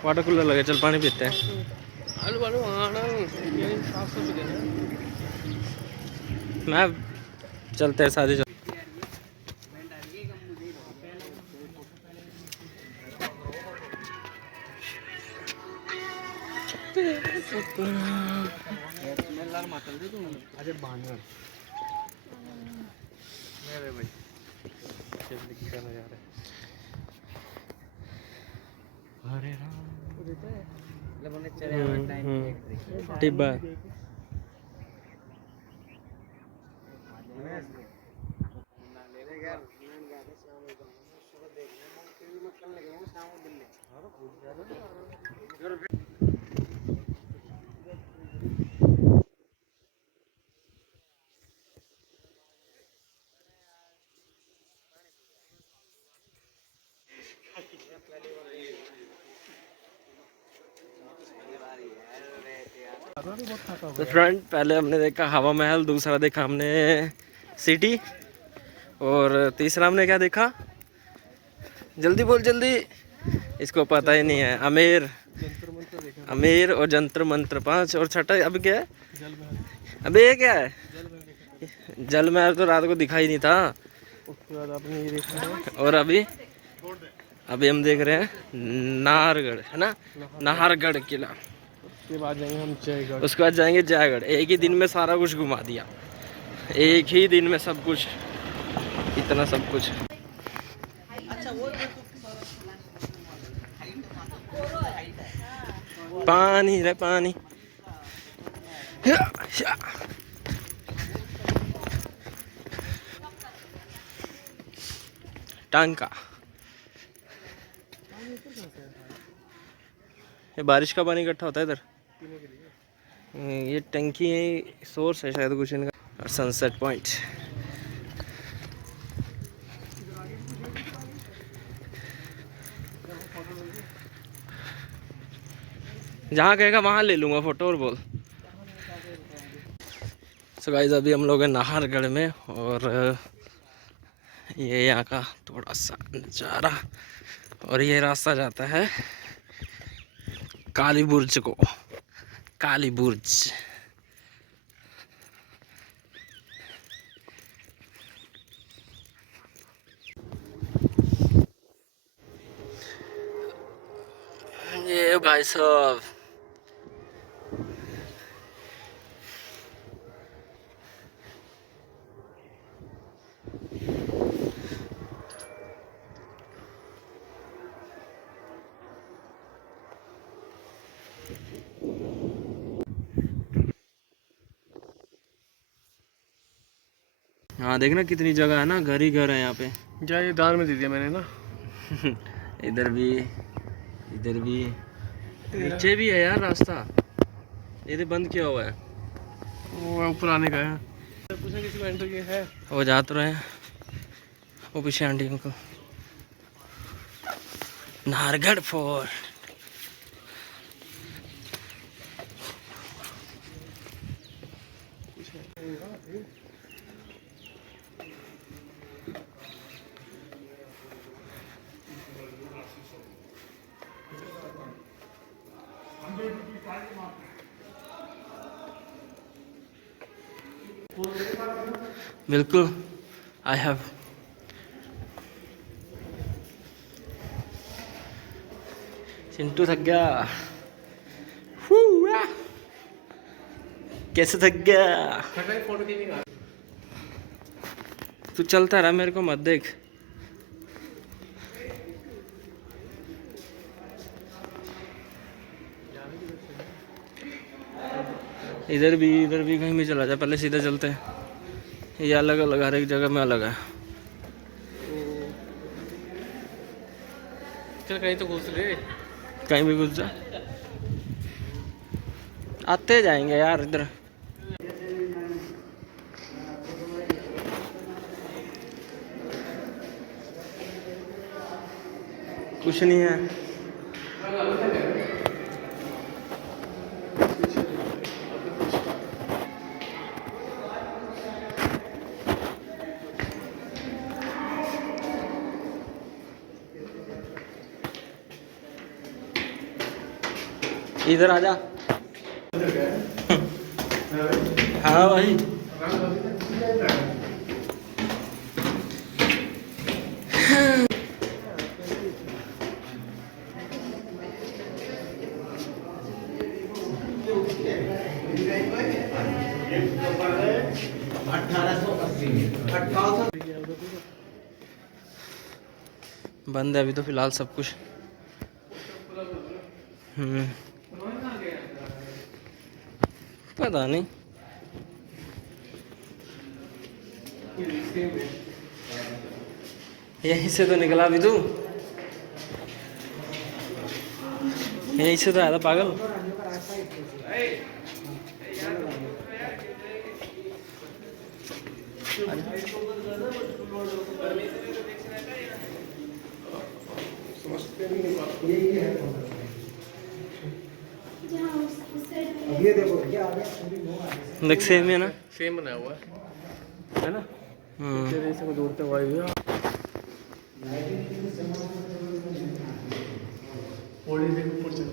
वाटर कूलर लगे, चल पानी पीते हैं। आलू आलू आना 700 रुपये देना। मैं चलते हैं शादी। अरे बानर मेरे भाई क्या नजारा है। हरे राम टिब्बा तो फ्रेंड, पहले हमने देखा हवा महल, दूसरा देखा हमने सिटी, और तीसरा हमने क्या देखा? जल्दी बोल जल्दी, इसको पता ही नहीं है। आमेर और जंतर मंत्र 5, और छठा अभी क्या है? अबे ये क्या है? जल महल तो रात को दिखाई नहीं था। उसके बाद आपने ये देखा, और अभी हम देख रहे हैं नाहरगढ़, है ना, नाहरगढ़ किला। उसके बाद जाएंगे हम जयगढ़। उसके बाद जाएंगे जयगढ़। एक ही दिन में सारा कुछ घुमा दिया, एक ही दिन में सब कुछ, इतना सब कुछ। पानी रे पानी। टांका, ये बारिश का पानी इकट्ठा होता है इधर। ये टंकी है, सोर्स है शायद कुछ इनका। और सनसेट पॉइंट, जहाँ कहेगा वहाँ ले लूँगा फोटो और बोल। सो गाइस, अभी हम लोग हैं नाहरगढ़ में, और ये यहाँ का थोड़ा सा नज़ारा, और ये रास्ता जाता है काली बुर्ज को। काली बुर्ज अरे भाई साहब, हाँ देखना कितनी जगह है ना, घर ही घर है यहाँ पे। जा, ये दान में दे दिया मैंने ना। इधर भी, इधर भी, नीचे भी है यार रास्ता, ये तो बंद किया हुआ है। वो ऊपर आने का है। पूछा किसी को एंट्री है? वो जा तो रहे हैं, वो पीछे आंटी को। नाहरगढ़ फोर्ट, बिल्कुल। आई हैव चिंटू थक गया। कैसे थक गया? फोटो की नहीं। तू चलता रहा, मेरे को मत देख। इधर भी कहीं भी चला जा, पहले सीधा चलते हैं। ये अलग अलग, हर एक जगह में अलग है। चल कहीं तो घुस ले। कहीं भी घुस जा, आते जाएंगे यार इधर। कुछ नहीं है। इधर आजा। हाँ भाई, बंद है अभी तो फिलहाल सब कुछ। पता नहीं, यहीं से तो निकला भी तू, यहीं से तो आया था पागल। देख सेम है ना, सेम बनाया हुआ है ना। हम्म। तेरे से कुछ जोड़ते हुआ है। पौड़ी से ऊपर चल।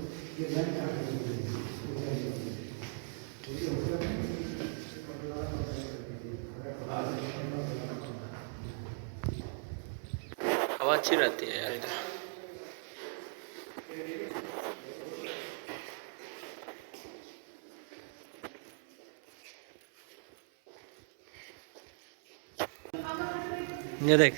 हवा अच्छी रहती है यार इधर। ये देख,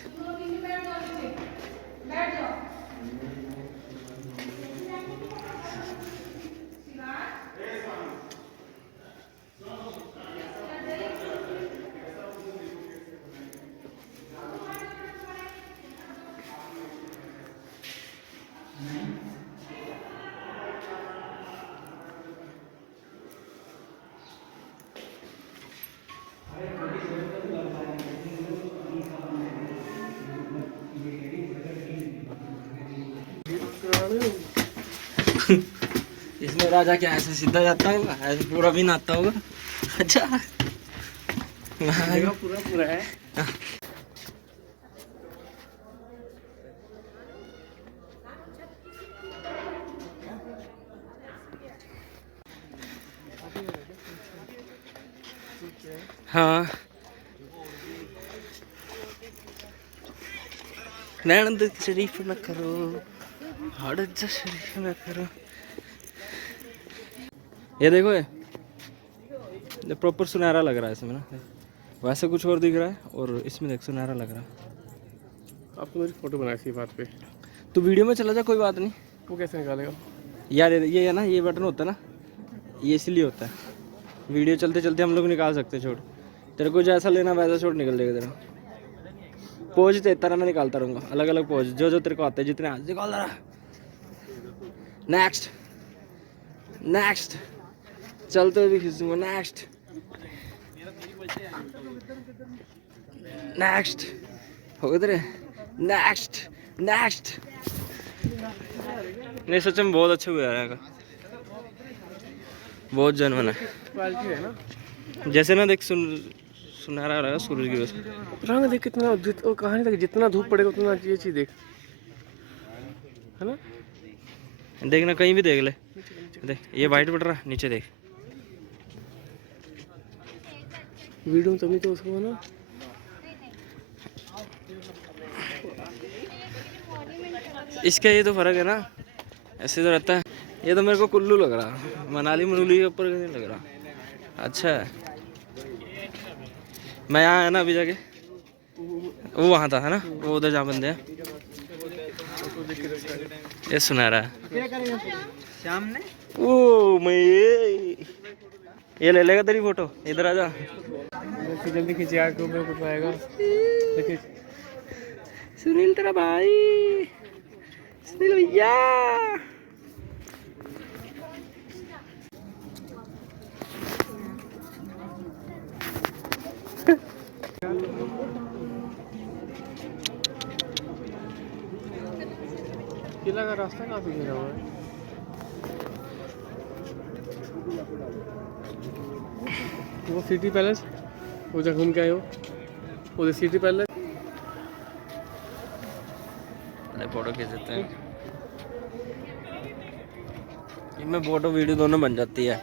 इसमें राजा क्या ऐसे सीधा जाता होगा, ऐसे पूरा भी नाता होगा। अच्छा पूरा पूरा है। हाँ, नैन शरीफ न करो, हड़ शरीफ न करो। ये देखो ये प्रॉपर सुनहरा लग रहा है इसमें ना, वैसे कुछ और दिख रहा है और इसमें देख सुनहरा लग रहा है। आपको मेरी फोटो बनाई थी बात पे, तो वीडियो में चला जा, कोई बात नहीं। वो कैसे निकालेगा? यार ये है ना, ये बटन होता है ना, ये इसलिए होता है, वीडियो चलते चलते हम लोग निकाल सकते हैं शॉट। तेरे को जैसा लेना वैसा शॉट निकल जाएगा तेरा। पोज देता रहा, मैं निकालता रहूँगा अलग अलग पोज, जो जो तेरे को आते हैं, जितने हाथ निकाल रहा। नेक्स्ट नेक्स्ट, चलते हुए भी खींचूंगा। नेक्स्ट नेक्स्ट, हो गया तेरे। नेक्स्ट नेक्स्ट, नहीं सच में बहुत अच्छे हुए यार, का बहुत जनवन है। क्वालिटी है ना, जैसे ना देख सुनहरा रहा है सूरज की वजह से। रंग देख कितना, और कहानी तक जितना धूप पड़ेगा उतना ये चीज़ देख, है ना। देखना कहीं भी देख ले, देख ये वाइट बट रहा, नीचे देख। वीडियो में तभी तो उसको ना, इसका ये तो फर्क है ना, ऐसे तो रहता है। ये तो मेरे को कुल्लू लग रहा, मनाली मनुली के ऊपर नहीं लग रहा। अच्छा है, मैं यहाँ है ना अभी जाके, वो वहाँ था है ना, वो उधर जहाँ बंदे हैं। ये सुनहरा है शाम ने ओ मैं ये ले लेगा तेरी फोटो, इधर आ जा। जल्दी खींचे यार, क्यों मेरे को पाएगा। देखिए सुनील तेरा भाई, सुनील भैया। किला का रास्ता कहाँ से घिरा हुआ है? वो सिटी पैलेस, वो जगह घूम के आए हो, वो सिटी पैलेस। फोटो खींच देते हैं, इनमें फोटो वीडियो दोनों बन जाती है।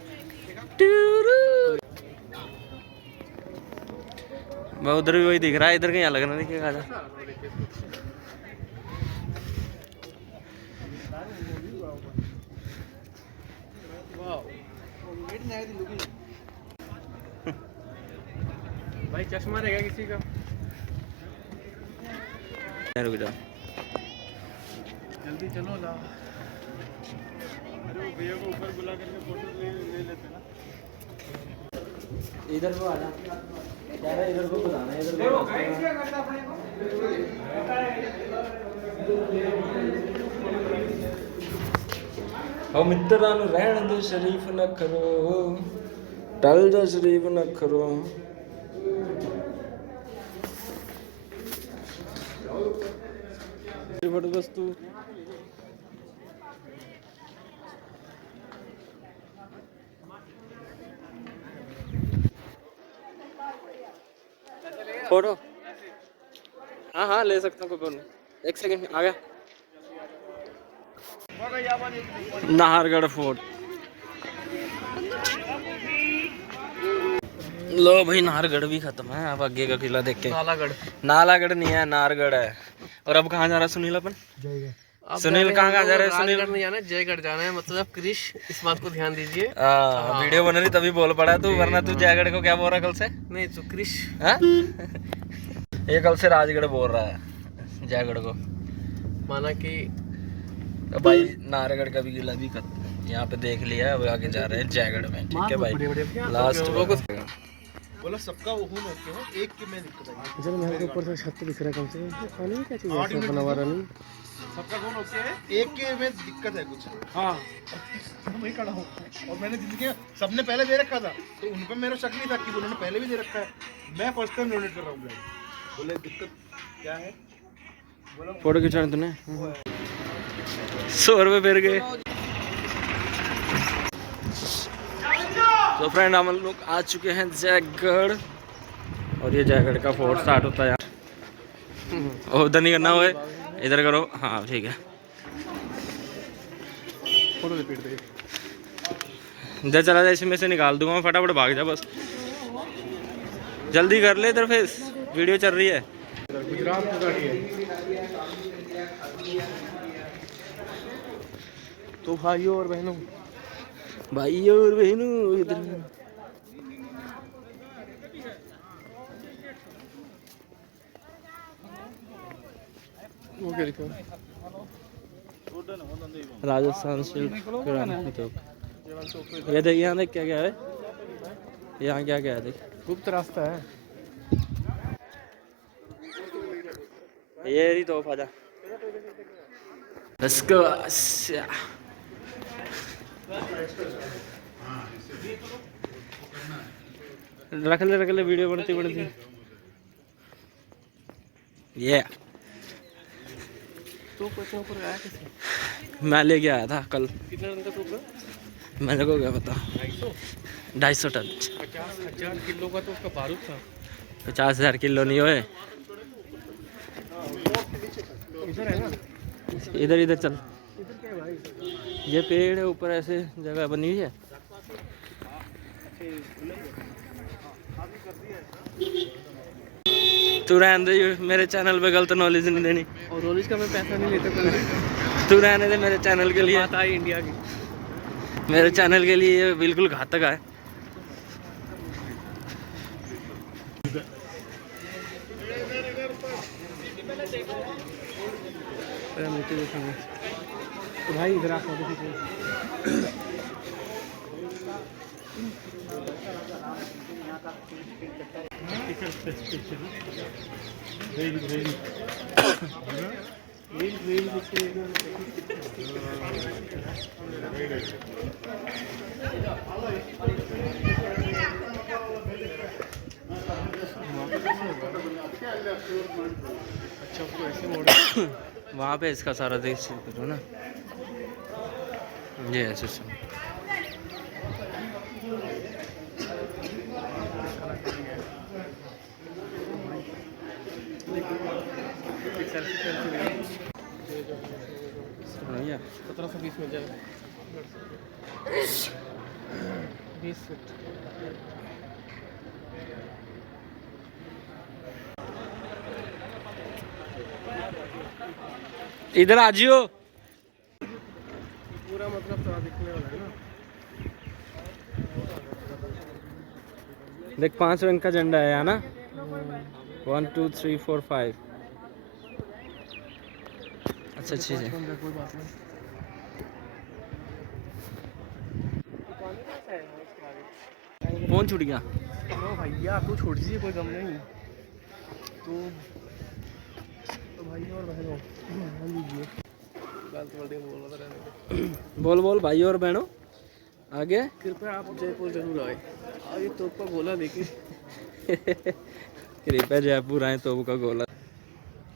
मैं उधर भी वही दिख रहा है, इधर कहीं अलग ना दिखेगा। आजा भाई चश्मा रहेगा किसी का? रुक जा, जल्दी चलो ला। अरे वो भैया को ऊपर बुला करके फोटो ले लेते ना। इधर को आना, इधर को बुलाना, इधर को। ओ मित्रा नु रहन दे, शरीफ न करो, टल जा शरीफ न करो। फोटो बस तू फोटो, हाँ हाँ ले सकता हूँ, कोई प्रॉब्लम नहीं। एक सेकंड आ गया। नाहरगढ़ फोर्ट, लो भाई नाहरगढ़ भी खत्म है। अब आगे का किला देख के, नालागढ़, नालागढ़ नहीं है, नाहरगढ़ है। और अब कहाँ जा रहा सुनील अपन? सुनील कहाँ जा रहे हैं? सुनील नहीं जाना है, जयगढ़ जाना है। मतलब क्रिश, इस बात को ध्यान दीजिए। वीडियो बन रही तभी बोल पड़ा तू, वरना तू जयगढ़ को क्या बोल रहा कल से? नहीं तो क्रिश, हाँ? ये कल से राजगढ़ बोल रहा है जयगढ़ को। माना कि भाई नाहरगढ़ का भी किला भी यहाँ पे देख लिया, अब आगे जा रहे हैं जयगढ़ में। ठीक है भाई, लास्ट बोला सबका वो हूं होते हो, एक के में दिक्कत है। जब मेरे को ऊपर से छत पे दिख रहा है, कम से कम खाने में क्या चीज़ है बना हुआ नहीं। सबका कौन होते हैं, एक के में दिक्कत है कुछ। हाँ मैं वही खड़ा हूँ, और मैंने जिंदगी सबने पहले दे रखा था, तो उन पर मेरा शक नहीं था कि उन्होंने पहले भी दे रखा है। मैं फर्स्ट टाइम डोनेट कर रहा हूँ। बोले दिक्कत क्या है? फोटो खिंचाने तूने 100 रुपये फिर गए। तो फ्रेंड हम लोग आ चुके हैं जयगढ़, और ये जयगढ़ का फोर्ट स्टार्ट होता है यार। और उधर नहीं करना हुआ, इधर करो। हाँ ठीक है, फोटो रिपीट दे। इधर चला जाए, इसमें से निकाल दूंगा मैं, फटाफट भाग जा बस, जल्दी कर ले, इधर फेस वीडियो चल रही है। गुजरात की गाड़ी है। तो भाइयों और बहनों, भाई और बहनों इधर वो क्या लिखा है? राजस्थान सिल्क किराना तो ये देख यहाँ देख क्या क्या है, यहाँ क्या क्या है देख, गुप्त रास्ता है। ये रही तो आजा लेट्स गो। रख ले वीडियो बनती बनती ये तो पैसे ऊपर आया कैसे? मैं लेके आया था कल, कितने रन का टोप है? मेरे को क्या पता, 250 टन 50,000 किलो का तो उसका बारूद था। 50,000 किलो नहीं होए। इधर है ना? इधर इधर चल, इधर क्या है भाई? ये पेड़ है ऊपर ऐसे जगह बनी हुई है। तू रहने दे, मेरे चैनल पे गलत नॉलेज नहीं देनी। और रोलिश का मैं पैसा नहीं लेता कोई। तू रहने दे मेरे चैनल के लिए, बात आई इंडिया की। मेरे चैनल के लिए ये बिल्कुल घातक है। मिट्टी देखेंगे तो भाई इधर आप फोटो खींचो। अच्छा उसको ऐसे मोड़ वहाँ पे इसका सारा देख सकते हो ना, ये है सिस्टम। भैया 1720 में जाएगा 20 फीट। इधर आ जियो। पूरा मतलब थोड़ा दिखने वाला है ना। देख 5 रंग का झंडा है यहाँ ना, 1 2 3 4 5। अच्छा चीज़ है। कोई बात नहीं। फोन छूट गया। नो भैया तू छोड़ दीजिए, कोई गम नहीं। तो भाई और बहनों लीजिए बात बोल रहे बोल रहा रहने दो। बोल बोल भाई और बहनों आगे। कृपया आप जयपुर जरूर आए। ये तोप का गोला देखिए। कृपया जयपुर आए तो का गोला।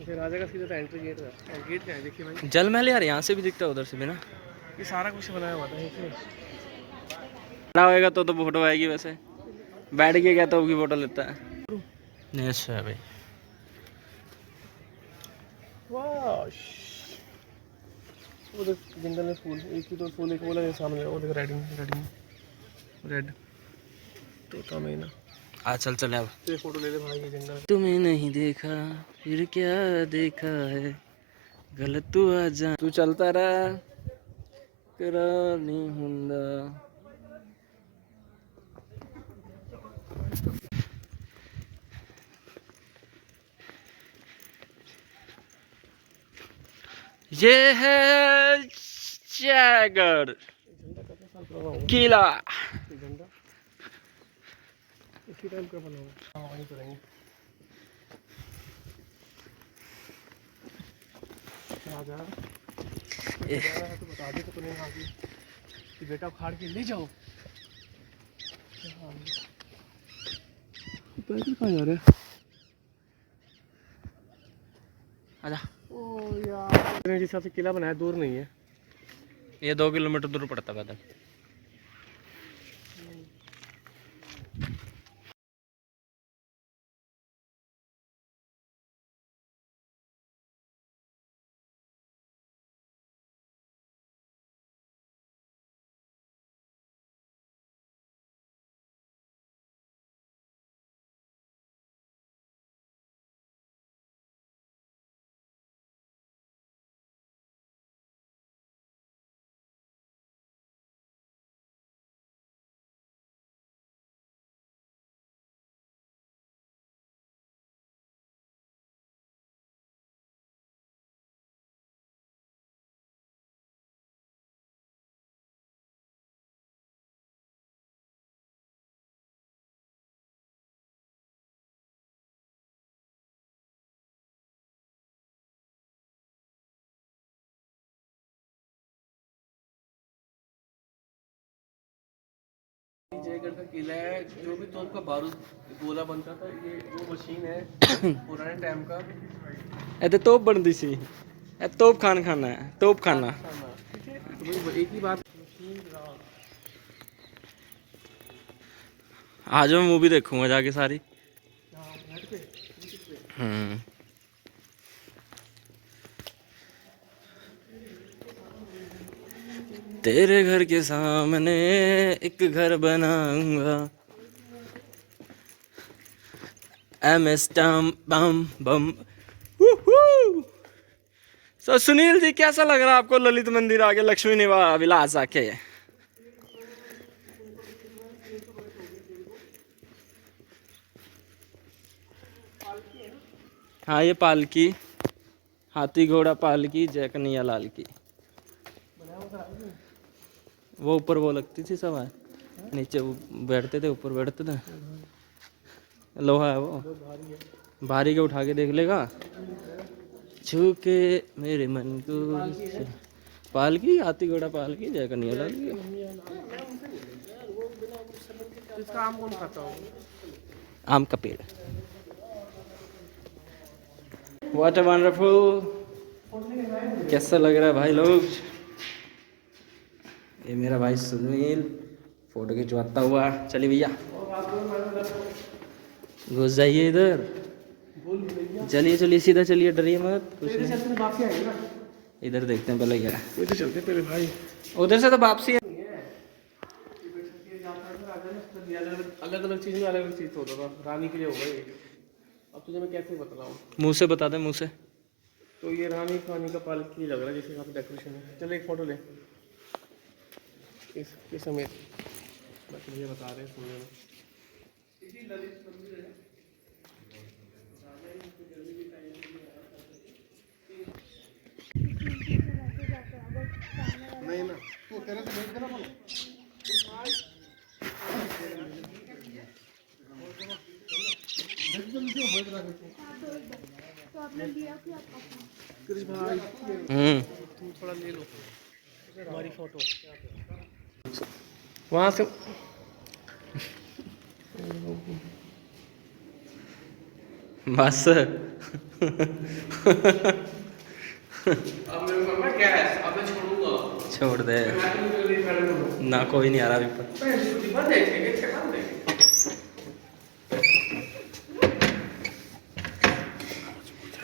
फिर राजा का सीधा एंट्री गेट है। और गेट क्या है देखिए भाई, जल महल यार यहाँ से भी दिखता है, उधर से भी ना। ये सारा कुछ बनाया हुआ था इसमें। खड़ा होएगा तो फोटो आएगी, वैसे बैठ के क्या तो उसकी फोटो लेता है। नेक्स्ट है भाई। वाह वो देख जंगल में फूल, एक ही तो फूल एक बोला सामने वो देख रेड तोता मैना। आ चल चल अब। तो ये फोटो ले ले भाई ये जंगल। तुम्हें नहीं देखा फिर क्या देखा है, गलत तू आ जा, तू चलता रहा तेरा नहीं हुंदा। ये है जयगढ़ किला। झंडा इसी टाइम का बना हुआ है। हाँ वहीं तो रहेंगे राजा। तो बता दे तो नहीं आगे कि बेटा उखाड़ के ले जाओ। पैदल कहाँ जा रहे हैं? आजा। ओ यार जिस हिसाब से किला बनाया दूर नहीं है। ये 2 किलोमीटर दूर पड़ता पैदल। जयगढ़ का किला है, जो भी तोप का बारूद गोला बनता था, ये वो मशीन है पुराने टाइम का। ਇੱਥੇ ਤੋਪ ਬਣਦੀ ਸੀ, ਇਹ ਤੋਪ ਖਾਨਾ ਹੈ, ਤੋਪ ਖਾਨਾ। ठीक है, तो भाई एक ही बात, आज मैं मूवी देखूंगा जाके सारी। तेरे घर के सामने एक घर बनाऊंगा, एमएसटम बम बम। सो सुनील जी, कैसा लग रहा है आपको ललित मंदिर आके, लक्ष्मी निवास विलास आके? हाँ, ये पालकी, हाथी घोड़ा पालकी, जय कन्हैया लाल की। वो ऊपर वो लगती थी सब है, नीचे वो बैठते थे, ऊपर बैठते थे। लोहा है वो, भारी के उठा के देख लेगा, छू के मेरे मन को। पालकी, हाथी घोड़ा पालकी, जय कन्हैया लाल की। इसका आम कौन खाता हो? आम का पेड़। What a wonderful। कैसा लग रहा है भाई लोग? ये मेरा भाई सुनील फोटो खिंचवाता हुआ। चलिए भैया, घुस जाइए इधर। चलिए चलिए, सीधा चलिए, डरिए मत, कुछ नहीं। इधर देखते हैं पहले क्या है। इधर चलते पहले भाई, उधर से तो वापसी है। अलग अलग चीज में अलग अलग चीज होता था, रानी के लिए होगा ये। अब तुझे मैं कैसे बताऊँ? मुंह से बता दे, मुंह से। तो ये रानी खानी का पालकी लग रहा है, जैसे यहाँ पे डेकोरेशन है। चल एक फोटो ले इसके समेत, बस मुझे बता रहे हैं सुनने में। नहीं ना, तो तेरे से भेज देना बोलो। कृष भाई, तुम थोड़ा ले लो हमारी फोटो वहाँ से। बस अब मैं क्या है, अब मैं छोड़ूंगा। छोड़ दे ना, कोई नहीं आ रहा अभी पर।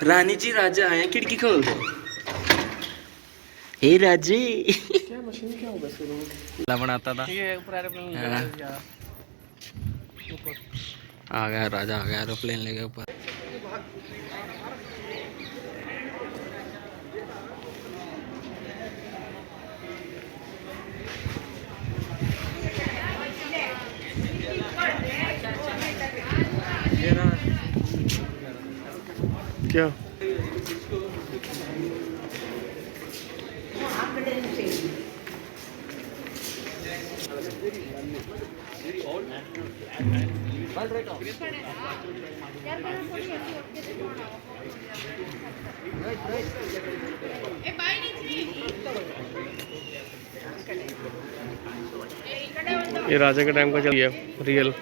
रानी जी राजा आए, खिड़की खोल दो। हे राजी। क्या मशीन क्या होगा इसको? बनाता था। ये ऊपर एरोप्लेन आ गया राजा, आ गया एरोप्लेन लेके ऊपर। क्या ये राजा के टाइम का चल गया रियल।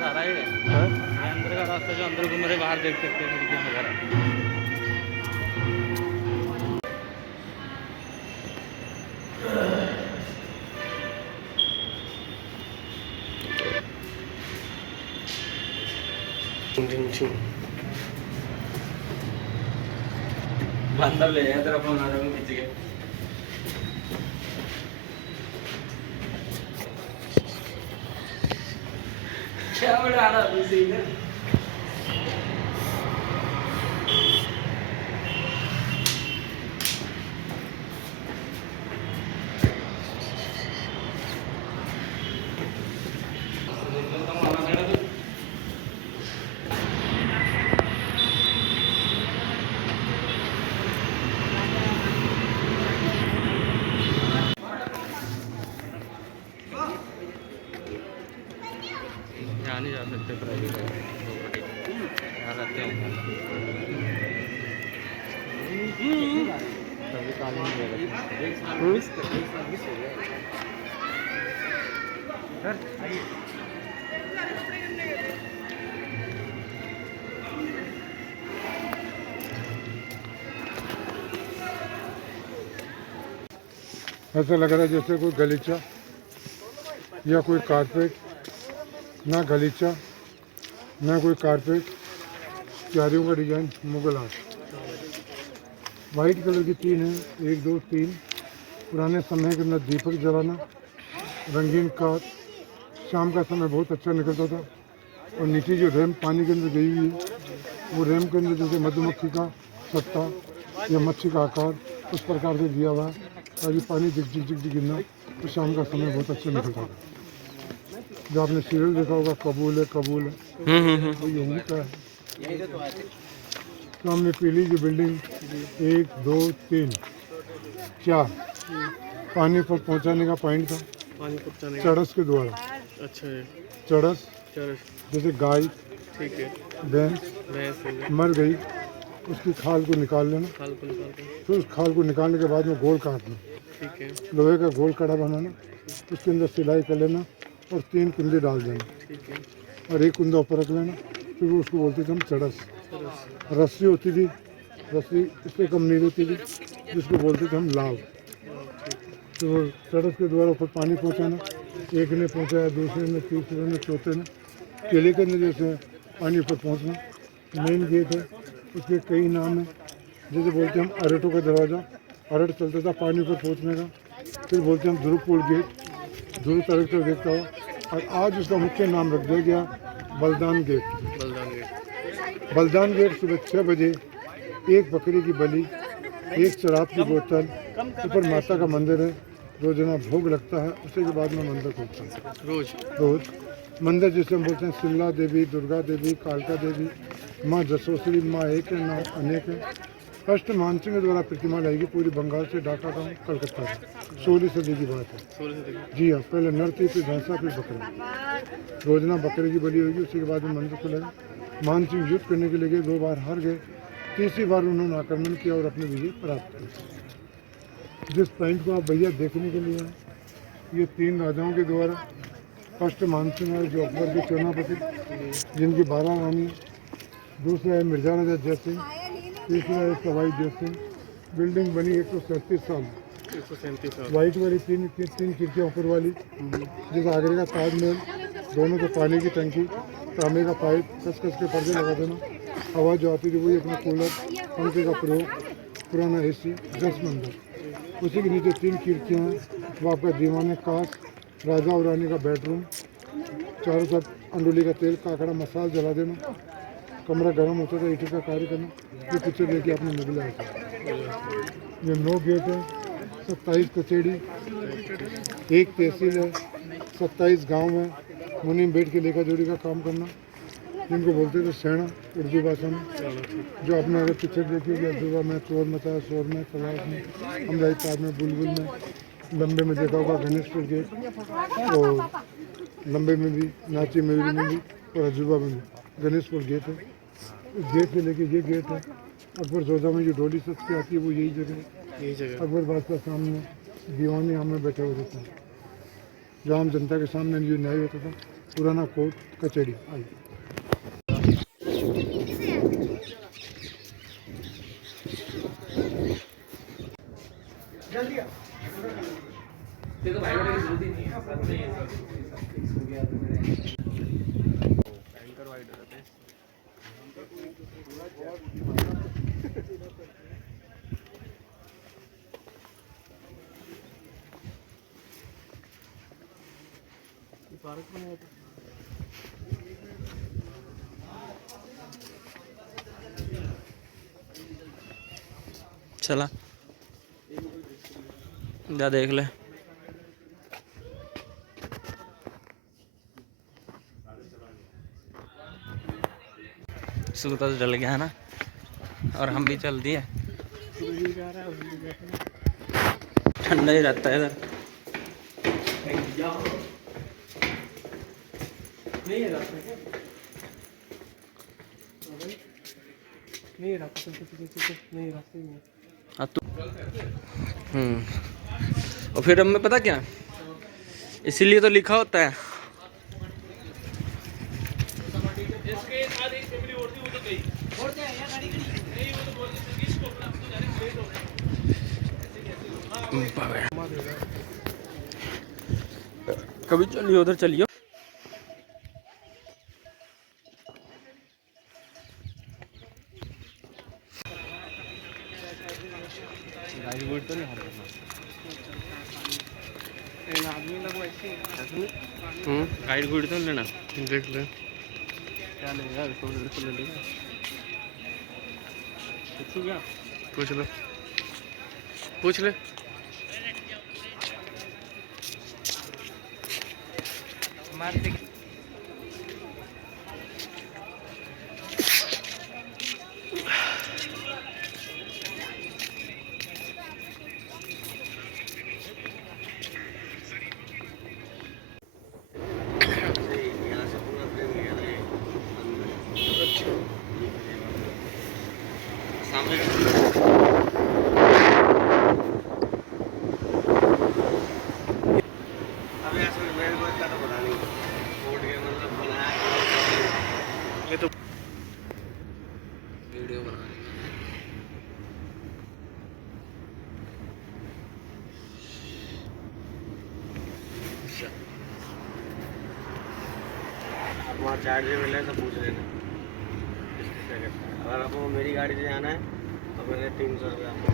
सारा ही हाँ? अंदर का रास्ता, जो अंदर घूम रहे बाहर देख सकते हैं खिड़कियाँ वगैरह। बंदर ले जाए तेरा फोन आ रहा है खींच के। क्या बड़ा रहा है सीन है? यहाँ नहीं जा सकते प्राइवेट। ऐसा लग रहा है जैसे कोई गलीचा या कोई कारपेट, ना गलीचा ना कोई कारपेट, क्यारियों का design Mughal art. White colour की तीन है, 1 2 3। पुराने समय के अंदर दीपक जलाना, रंगीन कांच, शाम का समय बहुत अच्छा निकलता था। और नीचे जो रैम पानी के अंदर गई हुई है, वो रैम के अंदर जैसे मधुमक्खी का सट्टा या मच्छी का आकार उस प्रकार से दिया हुआ है, ताकि पानी दिख दिख दिख दिख गिरना, तो शाम का समय बहुत अच्छा निकलता था। जो आपने सीरियल देखा होगा, कबूल है कबूल है, वो यही का है। सामने पीली जो बिल्डिंग 1 2 3 4 पानी पर पहुंचाने का पॉइंट था, पानी पहुँचाने का। चड़स के द्वारा। अच्छा है। चड़स चलो जैसे गाय ठीक है। भैंस भैंस हो गई, मर गई, उसकी खाल को निकाल लेना, खाल को निकाल के। फिर उस खाल को निकालने के बाद में गोल काटना, ठीक है। लोहे का गोल कड़ा बनाना, उसके अंदर सिलाई कर लेना और 3 कुंदे डाल देना ठीक है। और 1 कुंदा ऊपर रख लेना, फिर उसको बोलते थे हम चड़स। रस्सी होती थी, रस्सी इससे कम नहीं होती थी, जिसको बोलते थे हम लाव। तो चड़स के द्वारा ऊपर पानी पहुंचाना, एक ने पहुंचाया, दूसरे ने, तीसरे ने, चौथे ने। केले के अंदर जैसे पानी ऊपर पहुंचना, मेन गेट है, उसके कई नाम हैं। जैसे बोलते हैं हम अरटों का दरवाज़ा, अरट चलता था पानी ऊपर पहुंचने का। फिर बोलते हैं हम ध्रुवपुर गेट, ध्रुव तरफ से देखता हो। और आज उसका मुख्य नाम रख दिया गया बलिदान गेट। बलिदान गेट। बलिदान गेट सुबह 6 बजे 1 बकरी की बलि, 1 शराब की बोतल, ऊपर माता का मंदिर है, रोजाना भोग लगता है, उसी के बाद में मंदिर खुलता है रोज। मंदिर जिसे हम बोलते हैं सिल्ला देवी, दुर्गा देवी, कालका देवी, माँ जसोसरी, माँ एक है, नाम अनेक है। फर्स्ट मानसिंह के द्वारा प्रतिमा लाएगी पूरी बंगाल से, ढाका गाँव कलकत्ता से, 16वीं सदी की बात है। जी हाँ, पहले नर थी, फिर भैंसा, फिर बकरा। रोजाना बकरे की बलि होगी, उसी के बाद में मंदिर खुलेगा। मानसिंह युद्ध करने के लिए गए, 2 बार हार गए, तीसरी बार उन्होंने आक्रमण किया और अपनी विजय प्राप्त की। जिस पॉइंट को आप भैया देखने के लिए हैं, ये 3 राजाओं के द्वारा। फर्स्ट मानसिंह है जो अकबर के सेनापति, जिनकी 12 रानी। दूसरा है मिर्जा राजा जय सिंह, तीसरा है सवाई जय सिंह। बिल्डिंग बनी 137 साल, 137 साल। वाइट वाली तीन खिड़कियाँ ऊपर वाली, जैसे आगरे का ताजमहल, दोनों को पानी की टंकी, तांबे का पाइप, कस के पर्दे लगा देना, हवा जो आती थी वही अपना कूलर, पंखे का प्रयोग, पुराना एसी, 10 मंदिर। उसी के नीचे 3 खिड़कियाँ हैं, वो आपका दीवाने कांच, राजा और रानी का बेडरूम, चारों तरफ अंडोली का तेल, काकड़ा मसाला जला देना, कमरा गर्म होता था, ईंट का कार्य करना। ये पिक्चर देखिए आपने मुगल आया था। ये 9 गेट है, 27 कचेड़ी, 1 तहसील है, 27 गांव है। मुनीम बैठ के लेखा जोड़ी का काम करना, जिनको बोलते थे सेना उर्दू भाषा में। जो आपने अगर पिक्चर देखी होगी, अब्दुल्ला में, चोर मचा, शोर में, तलाश में, अमराई ताज में, बुलबुल में, लंबे में देखा होगा गणेशपुर गेट, और लंबे में भी, नाची मयूरी में भी, और अजूबा में भी गणेशपुर गेट है। इस गेट से लेके ये गेट है। अकबर जोधा में जो डोली सस्ती आती है वो यही जगह है। यही जगह। अकबर बादशाह सामने दीवाने यहाँ में बैठे हुए थे, जो आम जनता के सामने जो न्याय होता था, पुराना कोर्ट कचहरी। आई चला जा देख ले। सूरज डल गया ना, और हम भी चल दिए। ठंडा ही रहता है इधर। नहीं रास्ते नहीं रास्ते हाँ तू और फिर हमें पता क्या, इसीलिए तो लिखा होता है। कभी चलिए उधर चलिए। गाइड गुड तो लेना, देख ले, क्या लेगा इसको, ले लेगा पूछू क्या? पूछ ले, पूछ ले। ये तो वीडियो बना वहाँ चार्ज मिले तो पूछ लेना किसके क्या करता है। अगर आपको मेरी गाड़ी से जाना है तो मैंने 300 रुपया आपको